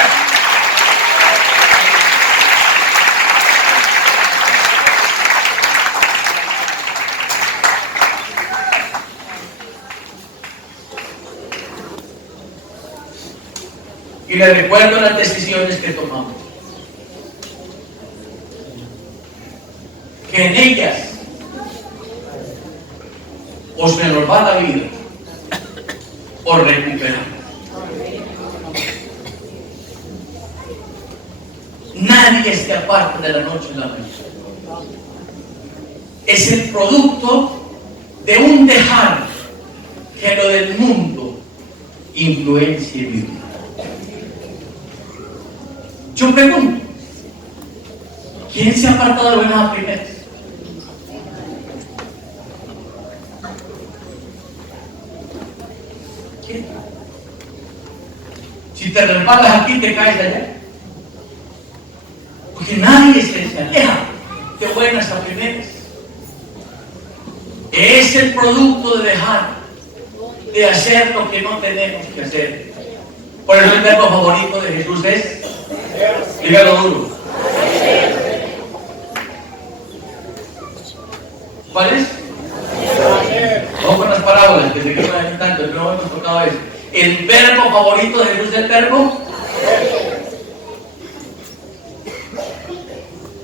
Y le recuerdo las decisiones que tomamos. Que en ellas o se nos va la vida o recuperamos. Nadie se aparta de la noche a la mañana. Es el producto de un dejar que lo del mundo influencie mi vida. Yo pregunto, ¿quién se ha apartado de buenas a primeras? ¿Quién? Si te resbalas aquí, te caes allá. Porque nadie se aleja de buenas a primeras. Es el producto de dejar de hacer lo que no tenemos que hacer. Por eso el verbo favorito de Jesús es, dígalo duro. ¿Cuál es? Vamos con las parábolas, que se quedan tanto, pero no hemos tocado eso. El verbo favorito de Jesús es el verbo.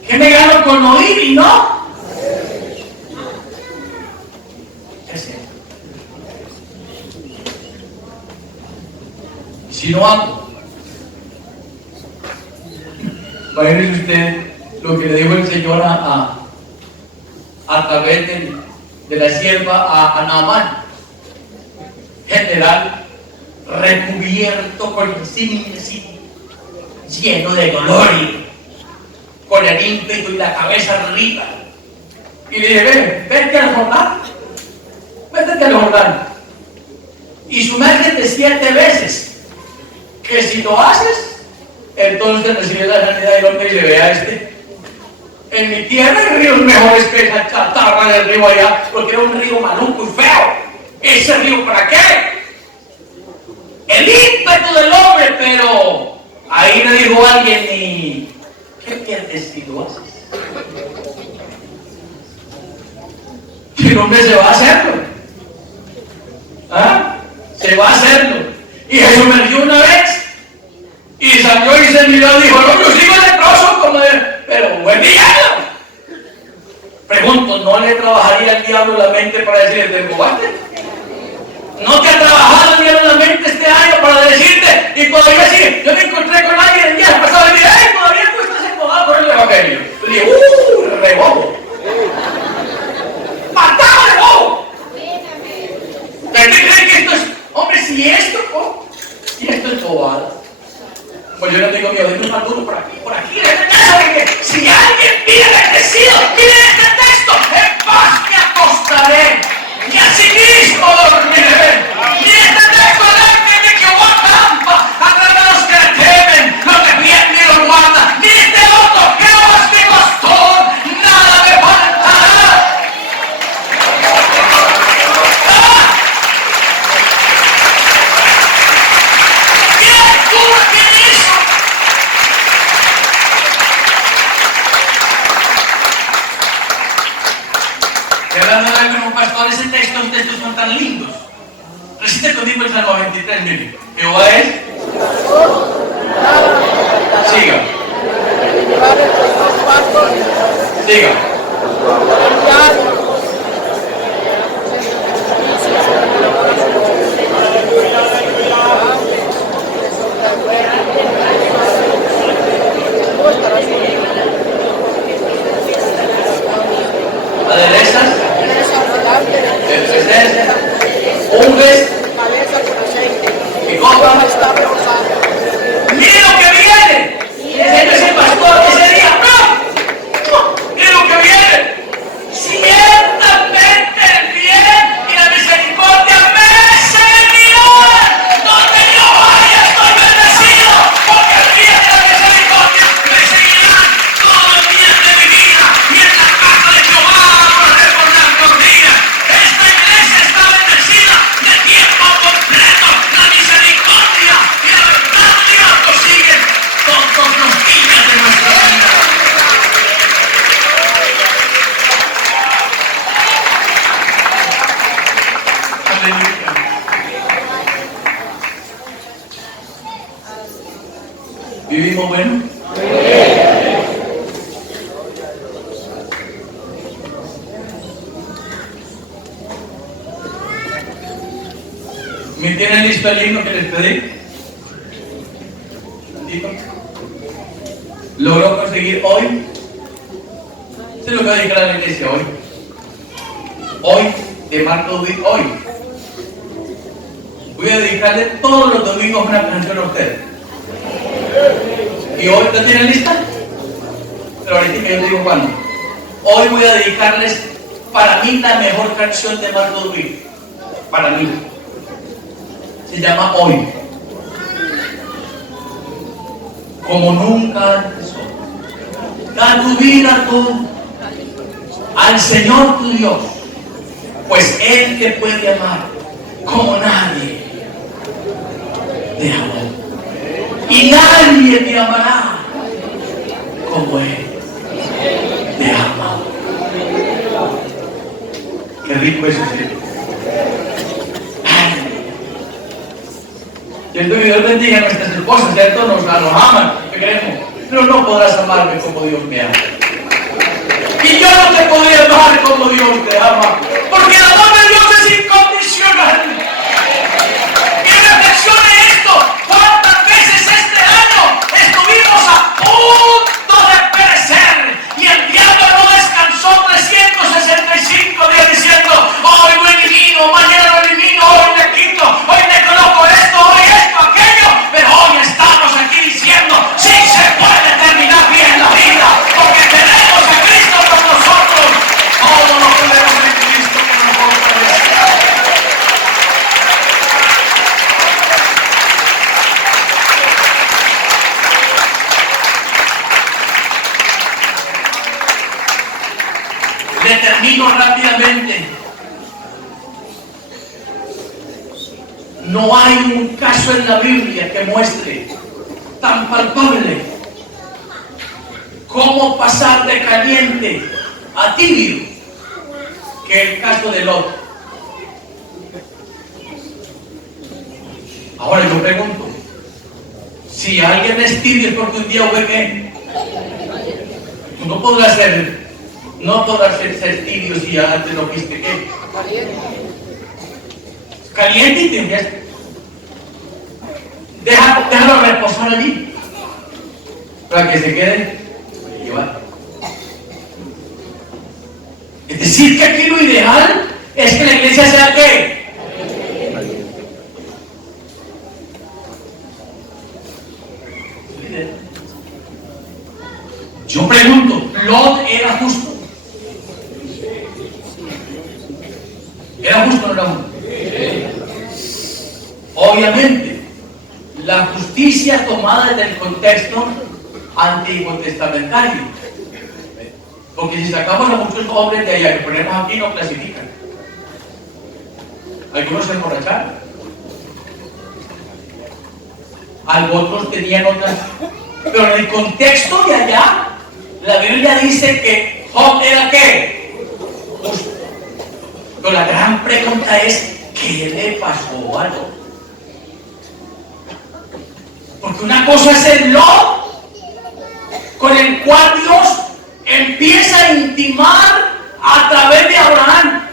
¿Qué me gano con oír y no? ¿Qué es eso? Si no hago, imagínese usted lo que le dijo el Señor a través de la sierva a Naamán, general recubierto con insignias, lleno de gloria, con el ímpetu y la cabeza arriba. Y le dije, vete al Jordán, métete al Jordán y sumérgete 7 veces, que si lo haces, entonces recibes la sanidad. Y el hombre dice, vea en mi tierra hay ríos mejores que esa chatarra del río allá, porque era un río maluco y feo. ¿Ese río para qué? El ímpetu del hombre, pero ahí le dijo alguien, ¿y qué pierdes si lo haces? El hombre se va a hacerlo. ¿Ah? Se va a hacerlo. Y Jesús me dio una vez y salió y se miró y dijo, no, yo sigo leproso como pero buen diablo. Pregunto, ¿no le trabajaría el diablo la mente para decirle, te embobaste? ¿No te ha trabajado el diablo la mente este año para decirte y todavía sigue? Yo me encontré con alguien el día pasado y me dije, ¡ay, todavía tú estás embobado por el evangelio! Le dije, rebobo. ese texto, los textos son tan lindos. Recite conmigo el Salmo 23, mire. Jehová es. Siga. Siga. Aderezas. Unges. Y copa. Mire lo que viene. Ese es el pastor ese día. ¡No! Mire lo que viene. Ciertamente el bien y la misericordia me seguirán. Donde yo vaya estoy bendecido, porque el bien y la misericordia me seguirán todos los días de mi vida. Y en la casa de Jehová volveré por largos días. Esta iglesia está bendecida de tiempo completo. La misericordia y la verdad de Dios nos siguen todos los días de nuestra vida. Aleluya. ¿Vivimos bueno? ¿Me tienen listo el himno que les pedí? ¿Tantito? ¿Logró conseguir hoy? Se lo voy a dedicar a la iglesia hoy. Hoy, de Marco Dubí, hoy. Voy a dedicarle todos los domingos una canción a ustedes. ¿Y hoy la tienen lista? Pero ahorita yo digo cuándo. Hoy voy a dedicarles para mí la mejor canción de Marco Dubí. Para mí. Se llama Hoy. Como nunca antes. Da tu vida tú al Señor tu Dios, pues Él te puede amar como nadie te amó. Y nadie te amará como Él te ama. Qué rico es eso. Dios bendiga a nuestras esposas, ¿cierto? Nos aman, que queremos, pero no podrás amarme como Dios me ama. Y yo no te podría amar como Dios te ama, porque el amor de Dios es incondicional. Y reflexione esto: ¿cuántas veces este año estuvimos a punto de perecer y el diablo no descansó 365 días diciendo: hoy lo elimino, mañana lo elimino, hoy le quito, hoy le coloco esto, hoy esto, aquello? Pero hoy estamos aquí diciendo: sí se puede terminar bien la vida, porque tenemos a Cristo con nosotros. Todo lo podemos en Cristo que nos fortalece. Le termino rápidamente. No hay un caso en la Biblia que muestre tan palpable cómo pasar de caliente a tibio que el caso de Lot. Ahora yo pregunto, si alguien es tibio es porque un día fue que tú no podrás ser tibio si antes no fuiste que caliente y tibio. Déjalo reposar allí para que se quede llevar. Es decir, que aquí lo ideal es que la iglesia sea ¿qué? Yo pregunto, ¿Lot era justo? ¿Era justo o no era justo? Obviamente, la justicia tomada desde el contexto antiguo testamentario. Porque si sacamos a muchos hombres de allá que ponemos aquí, no clasifican. Algunos se emborracharon. Otros tenían otras. Pero en el contexto de allá, la Biblia dice que Job era ¿qué? Justo. Pero la gran pregunta es, ¿qué le pasó a Lot? Porque una cosa es el Lot, con el cual Dios empieza a intimar a través de Abraham.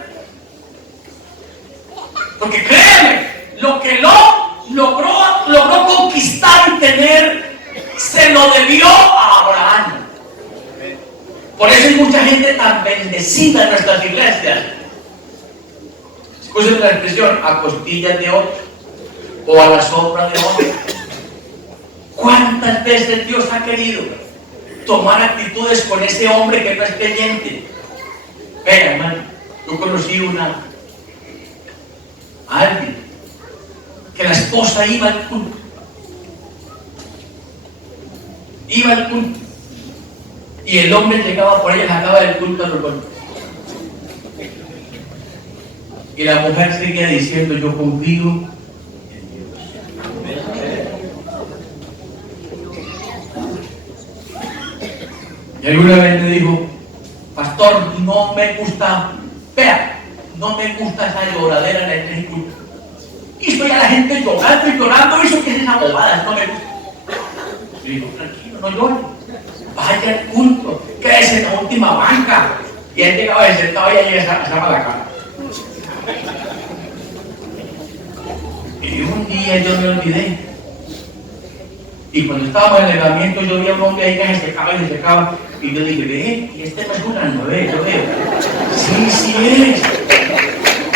Porque créeme, lo que Lot logró conquistar y tener, se lo debió a Abraham. Por eso hay mucha gente tan bendecida en nuestras iglesias. Escuchen la expresión, a costillas de otro o a la sombra de otro. ¿Cuántas veces Dios ha querido tomar actitudes con ese hombre que no es creyente? Venga, hermano, yo conocí alguien que la esposa iba al culto. Y el hombre llegaba por ella, sacaba del culto a los golpes. Y la mujer seguía diciendo, yo confío en Dios. Y alguna vez me dijo, pastor, no me gusta, vea, no me gusta esa lloradera en el culto. Y estoy a la gente llorando y llorando, eso que es esa bobada, no me gusta. Y digo, tranquilo, no llores. Vaya al culto, quédese en la última banca. Y él llegaba y sentado y ella estaba la cara. Y un día yo me olvidé. Y cuando estábamos en el elevamiento, yo vi a un hombre ahí que se secaba y se secaba. Y yo dije, ve, y este no es una nueve, yo veo. Sí es.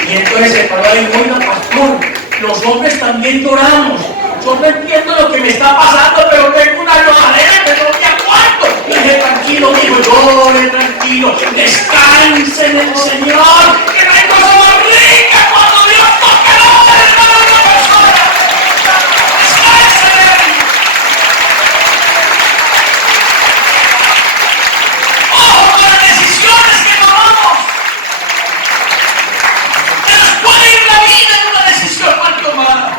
Y entonces se paró ahí, oiga, pastor, los hombres también lloramos. Yo no entiendo lo que me está pasando, pero tengo una lloradera que no me aguanto. Y dije, tranquilo, digo, llore, tranquilo, descanse en el Señor, que no hay cosa más rica cuando Dios toca el hombre de una persona. Descanse en Él. Ojo con las decisiones que tomamos. Se nos puede ir la vida en una decisión mal tomada.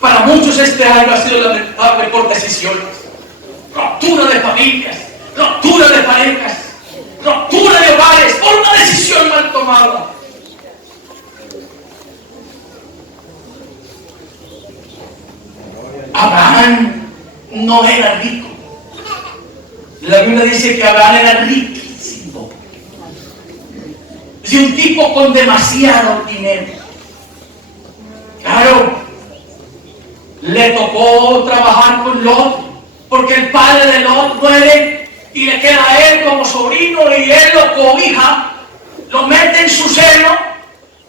Para muchos este año ha sido lamentable por decisiones. Ruptura de familias, ruptura de parejas, ruptura de hogares, por una decisión mal tomada. Abraham no era rico. La Biblia dice que Abraham era riquísimo. Es un tipo con demasiado dinero. Claro. Le tocó trabajar con Lot, porque el padre de Lot muere y le queda a él como sobrino y él lo cobija, lo mete en su seno.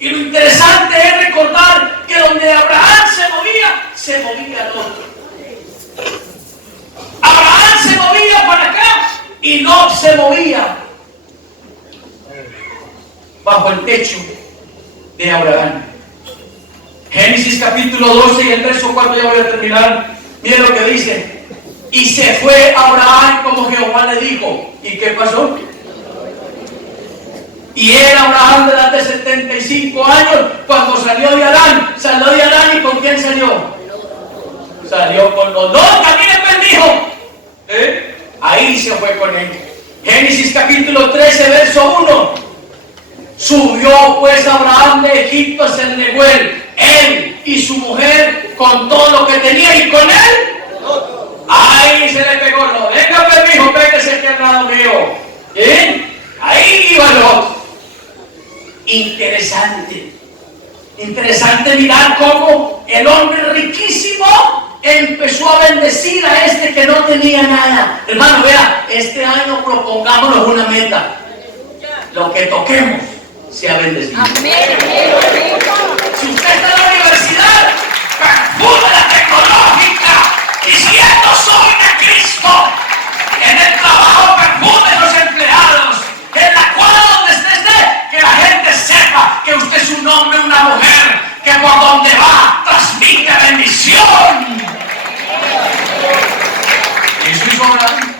Y lo interesante es recordar que donde Abraham se movía Lot. Abraham se movía para acá y Lot se movía bajo el techo de Abraham. Génesis capítulo 12 y el verso 4, ya voy a terminar. Miren lo que dice. Y se fue Abraham como Jehová le dijo. ¿Y qué pasó? Y era Abraham de edad de 75 años cuando salió de Adán. Salió de Adán, ¿y con quién salió? Salió con los dos. Caminen, bendijo. Ahí se fue con él. Génesis capítulo 13, verso 1. Subió pues Abraham de Egipto hacia el Neguel, él y su mujer con todo lo que tenía, y con él, ahí se le pegó Lot. Venga, pues, mijo, pégase aquí al lado mío. Ahí iba Lot. Interesante mirar cómo el hombre riquísimo empezó a bendecir a este que no tenía nada. Hermano, vea, este año propongámonos una meta. Lo que toquemos sea bendecido. Amén. Si usted está en la universidad, perfúmela tecnológica, diciendo soy de Cristo. En el trabajo, perfume los empleados. En la cuadra donde esté, que la gente sepa que usted es un hombre, una mujer, que por donde va transmite bendición. Eso hizo Abraham.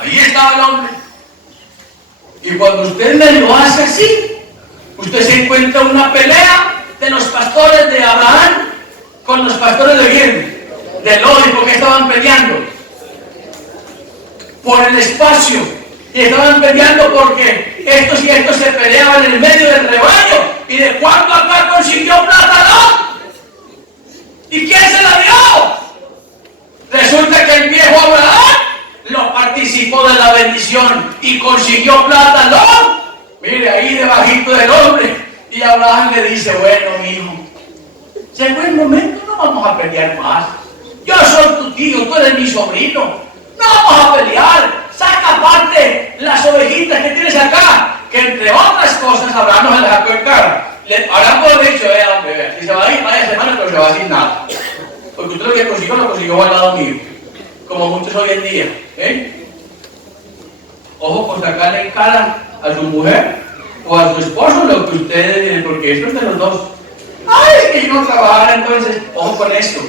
Ahí estaba el hombre. Y cuando usted me lo hace así, usted se encuentra una pelea de los pastores de Abraham con los pastores de quién, de Lot, porque estaban peleando por el espacio. Y estaban peleando porque estos y estos se peleaban en el medio del rebaño. ¿Y de cuánto acá consiguió plata Lot? ¿Y quién se la dio? Resulta que el viejo Abraham lo participó de la bendición y consiguió plata Lot. Mire, ahí debajito del hombre. Y Abraham le dice, bueno, mijo, llegó el momento, no vamos a pelear más. Yo soy tu tío, tú eres mi sobrino. No vamos a pelear. Saca aparte las ovejitas que tienes acá, que entre otras cosas Abraham no se las sacó en cara. Abraham puede haber dicho, hombre, si se va a ir, vaya semana, pero se va sin nada. Porque usted lo que consiguió, lo consiguió al lado mío. Como muchos hoy en día. Ojo con sacarle en cara a su mujer o a su esposo lo que usted, porque esto es de los dos. Ay, es que yo no trabajara, entonces, ojo con esto.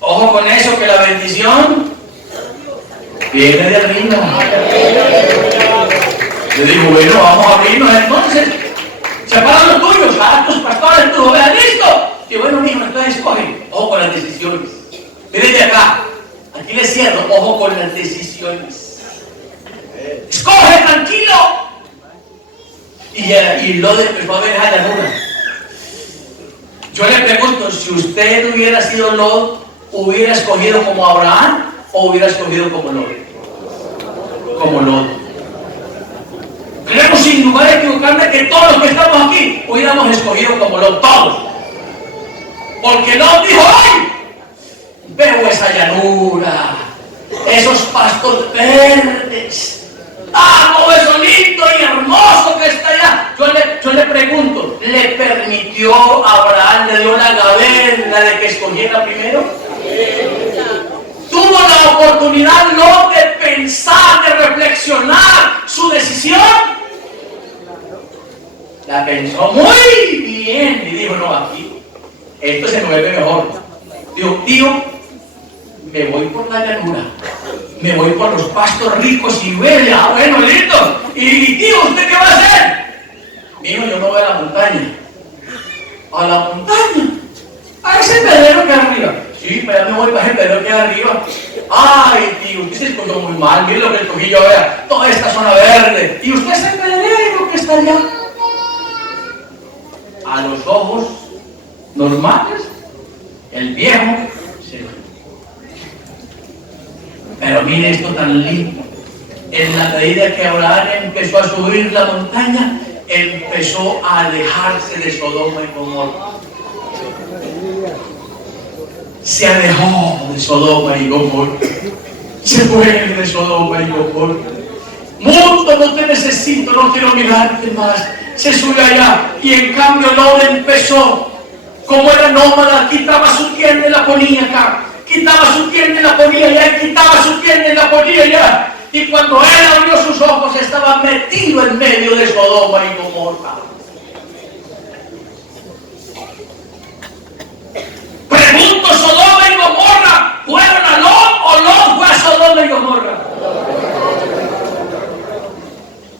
Ojo con eso, que la bendición viene de arriba. Yo digo, bueno, vamos a abrirnos entonces. Separa los tuyos, a tus pastores, tus ovejas, listo. Y bueno, mijo, entonces escoge. Ojo con las decisiones. Miren de acá, aquí les cierro, ojo con las decisiones. Escoge tranquilo. Y Lot empezó a ver a la luna. Yo le pregunto, si usted hubiera sido Lot, ¿hubiera escogido como Abraham o hubiera escogido como Lot? Como Lot. Creo sin lugar a equivocarme que todos los que estamos aquí hubiéramos escogido como Lot, todos. Porque Lot dijo, ¡ay! Veo esa llanura, esos pastos verdes, todo eso lindo y hermoso que está allá. Yo le pregunto, ¿le permitió a Abraham, le dio la gabela de que escogiera primero? ¿Tuvo la oportunidad no de pensar, de reflexionar su decisión? La pensó muy bien y dijo, no, aquí, esto se mueve mejor. Dijo, tío, me voy por la llanura, me voy por los pastos ricos y verdes. Ah, bueno, listo. Y tío, ¿usted qué va a hacer? Mijo, yo no voy a la montaña. ¿A la montaña? A ese pedrero que hay arriba. Sí, pero ya me voy para ese pedrero que hay arriba. Ay, tío, usted se escogió muy mal. Mire lo que escogí yo, vea, toda esta zona verde. Y usted es el pedrero que está allá. A los ojos normales, el viejo se va. Pero mire esto tan lindo. En la medida que Abraham empezó a subir la montaña, empezó a alejarse de Sodoma y Gomorra. Se alejó de Sodoma y Gomorra. Se fue de Sodoma y Gomorra. Mundo, no te necesito, no quiero mirarte más. Se sube allá y en cambio Lot empezó, como era nómada, quitaba su tienda y la ponía acá. Quitaba su tienda y la ponía allá, quitaba su tienda y la ponía allá. Y cuando él abrió sus ojos, estaba metido en medio de Sodoma y Gomorra. Pregunto, ¿Sodoma y Gomorra fueron a Lot o Lot fue a Sodoma y Gomorra?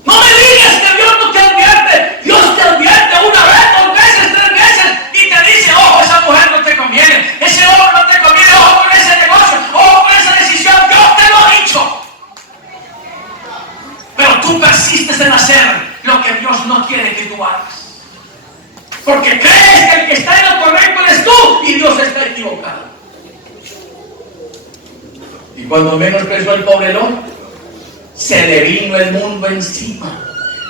No me digas que Dios no te advierte. Dios te advierte una vez, dos veces, tres veces y te dice, ojo, esa mujer no te conviene, ese hombre no te conviene, ojo con ese negocio, ojo con esa decisión. Dios te lo ha dicho. Pero tú persistes en hacer lo que Dios no quiere que tú hagas. Porque crees que el que está en lo correcto eres tú y Dios está equivocado. Y cuando menos pensó el pobre Lot, se le vino el mundo encima.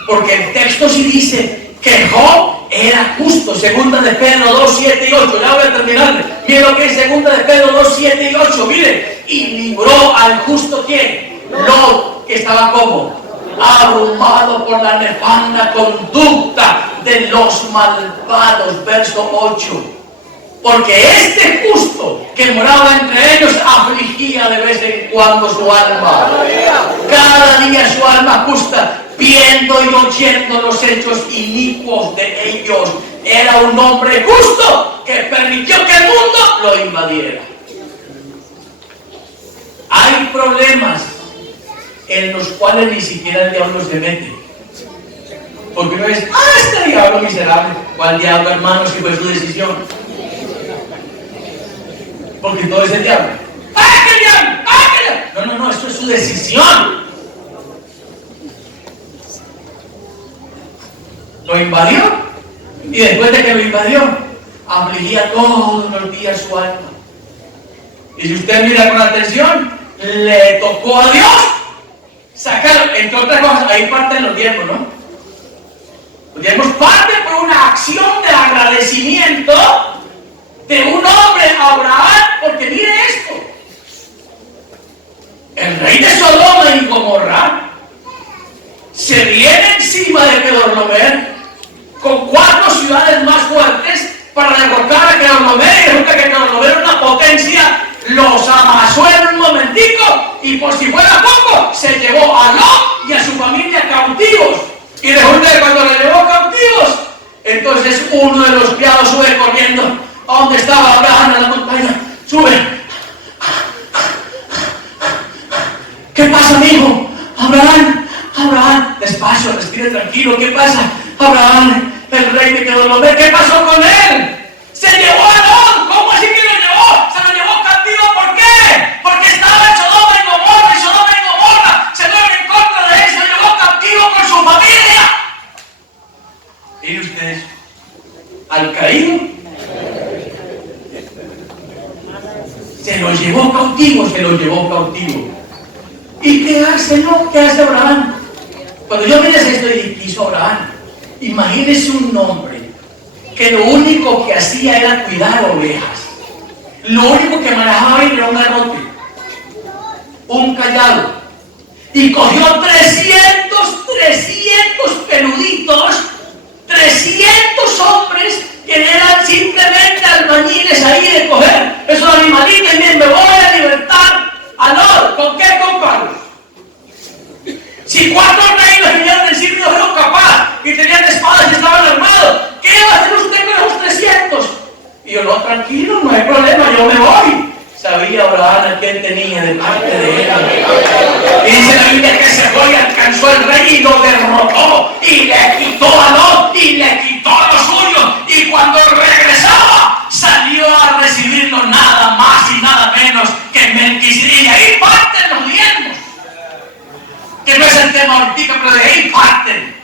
Porque el texto sí dice que Job era justo. Segunda de Pedro 2, 7 y 8. Ya voy a terminar. Mire lo que es segunda de Pedro 2, 7 y 8. Mire. Y libró al justo ¿quién? Lot, que estaba como abrumado por la nefanda conducta de los malvados. Verso 8. Porque este justo que moraba entre ellos afligía de vez en cuando su alma. Cada día su alma justa, viendo y oyendo los hechos inicuos de ellos. Era un hombre justo que permitió que el mundo lo invadiera. Hay problemas en los cuales ni siquiera el diablo se mete. Porque uno es, este diablo miserable. ¿Cuál diablo, hermano, si fue su decisión? Porque todo es el diablo. ¡Ay, qué diablo! ¡Ay, qué diablo! No, eso es su decisión. lo invadió. Y después de que lo invadió, afligía todos los días su alma. Y si usted mira con atención, le tocó a Dios sacar, entre otras cosas, ahí parten los diezmos, ¿no? Los diezmos parten por una acción de agradecimiento de un hombre, Abraham, porque mire esto. El rey de Sodoma y Gomorra se viene encima de Kedorlaomer con 4 ciudades más fuertes para derrotar a Kedorlaomer, y resulta que Kedorlaomer era una potencia, los amasó en un momentico y por si fuera poco se llevó a Lot y a su familia cautivos. Y resulta que cuando le llevó cautivos, entonces uno de los criados sube corriendo a donde estaba Abraham en la montaña. Sube. ¿Qué pasa, mijo? Abraham, despacio, respire tranquilo. ¿Qué pasa? Abraham, el rey de Kedorlaomer, ¿qué pasó con él? Se llevó a Lot. ¿Cómo así que lo llevó? Se lo llevó cautivo. ¿Por qué? Porque estaba en Sodoma y Gomorra, y Sodoma y Gomorra se fueron en contra de él, se lo llevó cautivo con su familia. ¿Y ustedes? ¿Al caído? Se lo llevó cautivo. ¿Y qué hace, no? ¿Qué hace Abraham? Cuando yo mires esto y ¿qué hizo Abraham? Imagínese un hombre que lo único que hacía era cuidar ovejas. Lo único que manejaba era un garrote, un callado. Y cogió 300 peluditos, 300 hombres que eran simplemente albañiles ahí de coger esos animalitos y bien, me voy a libertar. ¿Aló? ¿Con qué, compadre? Si 4 reyes vinieron en sí no fueron capaces y tenían espadas y estaban armados, ¿qué va a hacer usted con esos 300? Y yo, no, tranquilo, no hay problema, yo me voy. Sabía Abraham a quién tenía de parte de él. Y dice la Biblia que se fue y alcanzó el rey y lo derrotó y le quitó a Lot y le quitó lo suyo. Y cuando regresaba, salió a recibirlo nada más y nada menos que Melquisedec. Y ahí parten los diezmos. Que no es el tema ahorita, pero de ahí parten.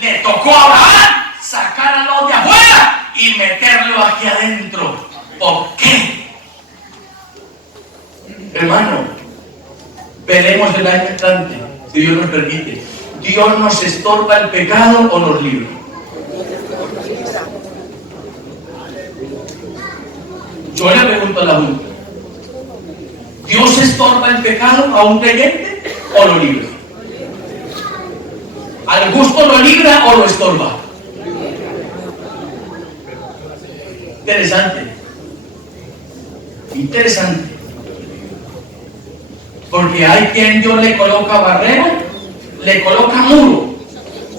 Le tocó a Abraham sacar a Lot de afuera y meterlo aquí adentro. ¿Por qué? Hermano, veremos el año entrante, si Dios nos permite. ¿Dios nos estorba el pecado o nos libra? Yo le pregunto a la Junta, ¿Dios estorba el pecado a un creyente o lo libra? ¿Al justo lo libra o lo estorba? Interesante. Porque hay quien Dios le coloca barrera, le coloca muro,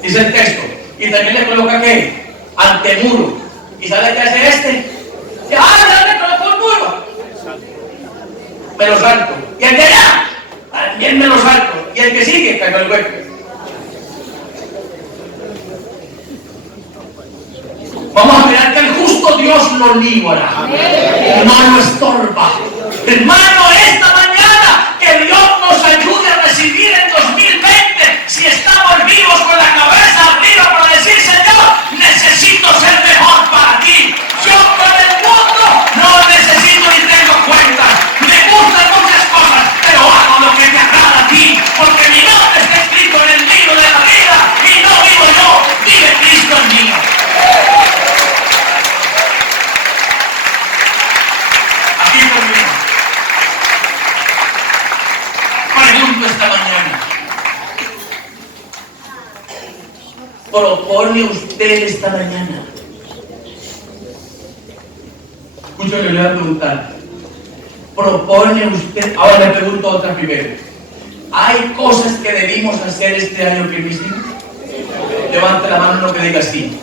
dice el texto, y también le coloca ¿qué? Antemuro. ¿Y sabe qué hace este? Ya le colocó el muro, me lo salto. Y el de allá, también me lo salto. Y el que sigue, cayó el hueco. Vamos a mirar que el justo Dios lo libra, no lo estorba. Hermano, esta mañana que Dios nos ayude a recibir en 2020, si estamos vivos con la cabeza arriba para decir, Señor, necesito ser mejor para ti. Yo con el mundo no necesito ni tengo cuentas. Me gustan muchas cosas, pero hago lo que te agrada a ti, porque mi nombre está escrito en el libro de la vida y no vivo yo, vive Cristo en mí. Aquí conmigo. Pregunto esta mañana, propone usted esta mañana. Escúchame, le voy a preguntar. Propone usted, ahora le pregunto otra primero. ¿Hay cosas que debimos hacer este año que no hicimos? Levante la mano lo que diga sí.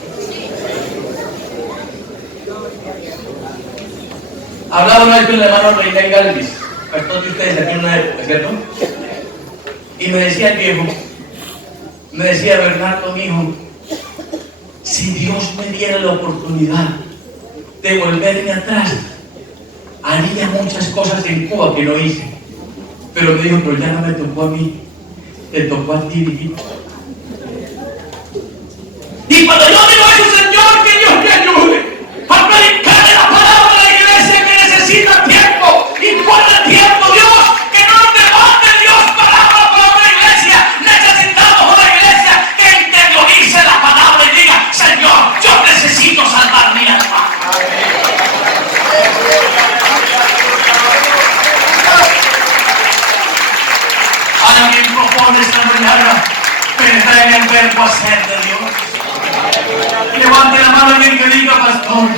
Hablaba una vez con el hermano Reinay Galvis, pastor de ustedes aquí en una época, ¿cierto? Y me decía el viejo, me decía Bernardo, mi hijo, si Dios me diera la oportunidad de volverme atrás, haría muchas cosas en Cuba que no hice. Pero me dijo, pero ya no me tocó a mí, te tocó a ti, hijito. Y cuando yo digo eso, Señor, que Dios me ayude a predicarle la palabra a la iglesia que necesita tiempo. Y por el tiempo, Dios, que no nos demande Dios palabra para una iglesia. Necesitamos una iglesia que interiorice la palabra y diga, Señor, yo necesito salvar mi alma. Alguien propone esta mañana penetrar en el verbo hacer de Dios. Levante la mano alguien que diga, pastor,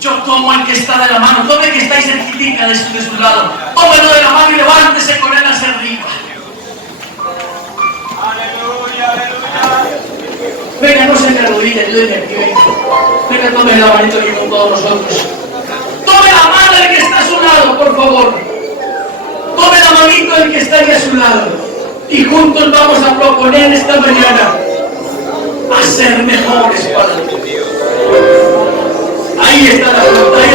yo tomo al que está de la mano, tome el que está ahí cerquita de su lado, tómelo de la mano y levántese con él hacia arriba. Aleluya, aleluya. Venga, no se me arrodille, ayúdenme aquí, venga. Venga, tome la manito aquí con todos nosotros. Tome la mano del que está a su lado, por favor. Tome la manito del que está ahí a su lado. Y juntos vamos a proponer esta mañana a ser mejores para Dios. Ahí está la fruta.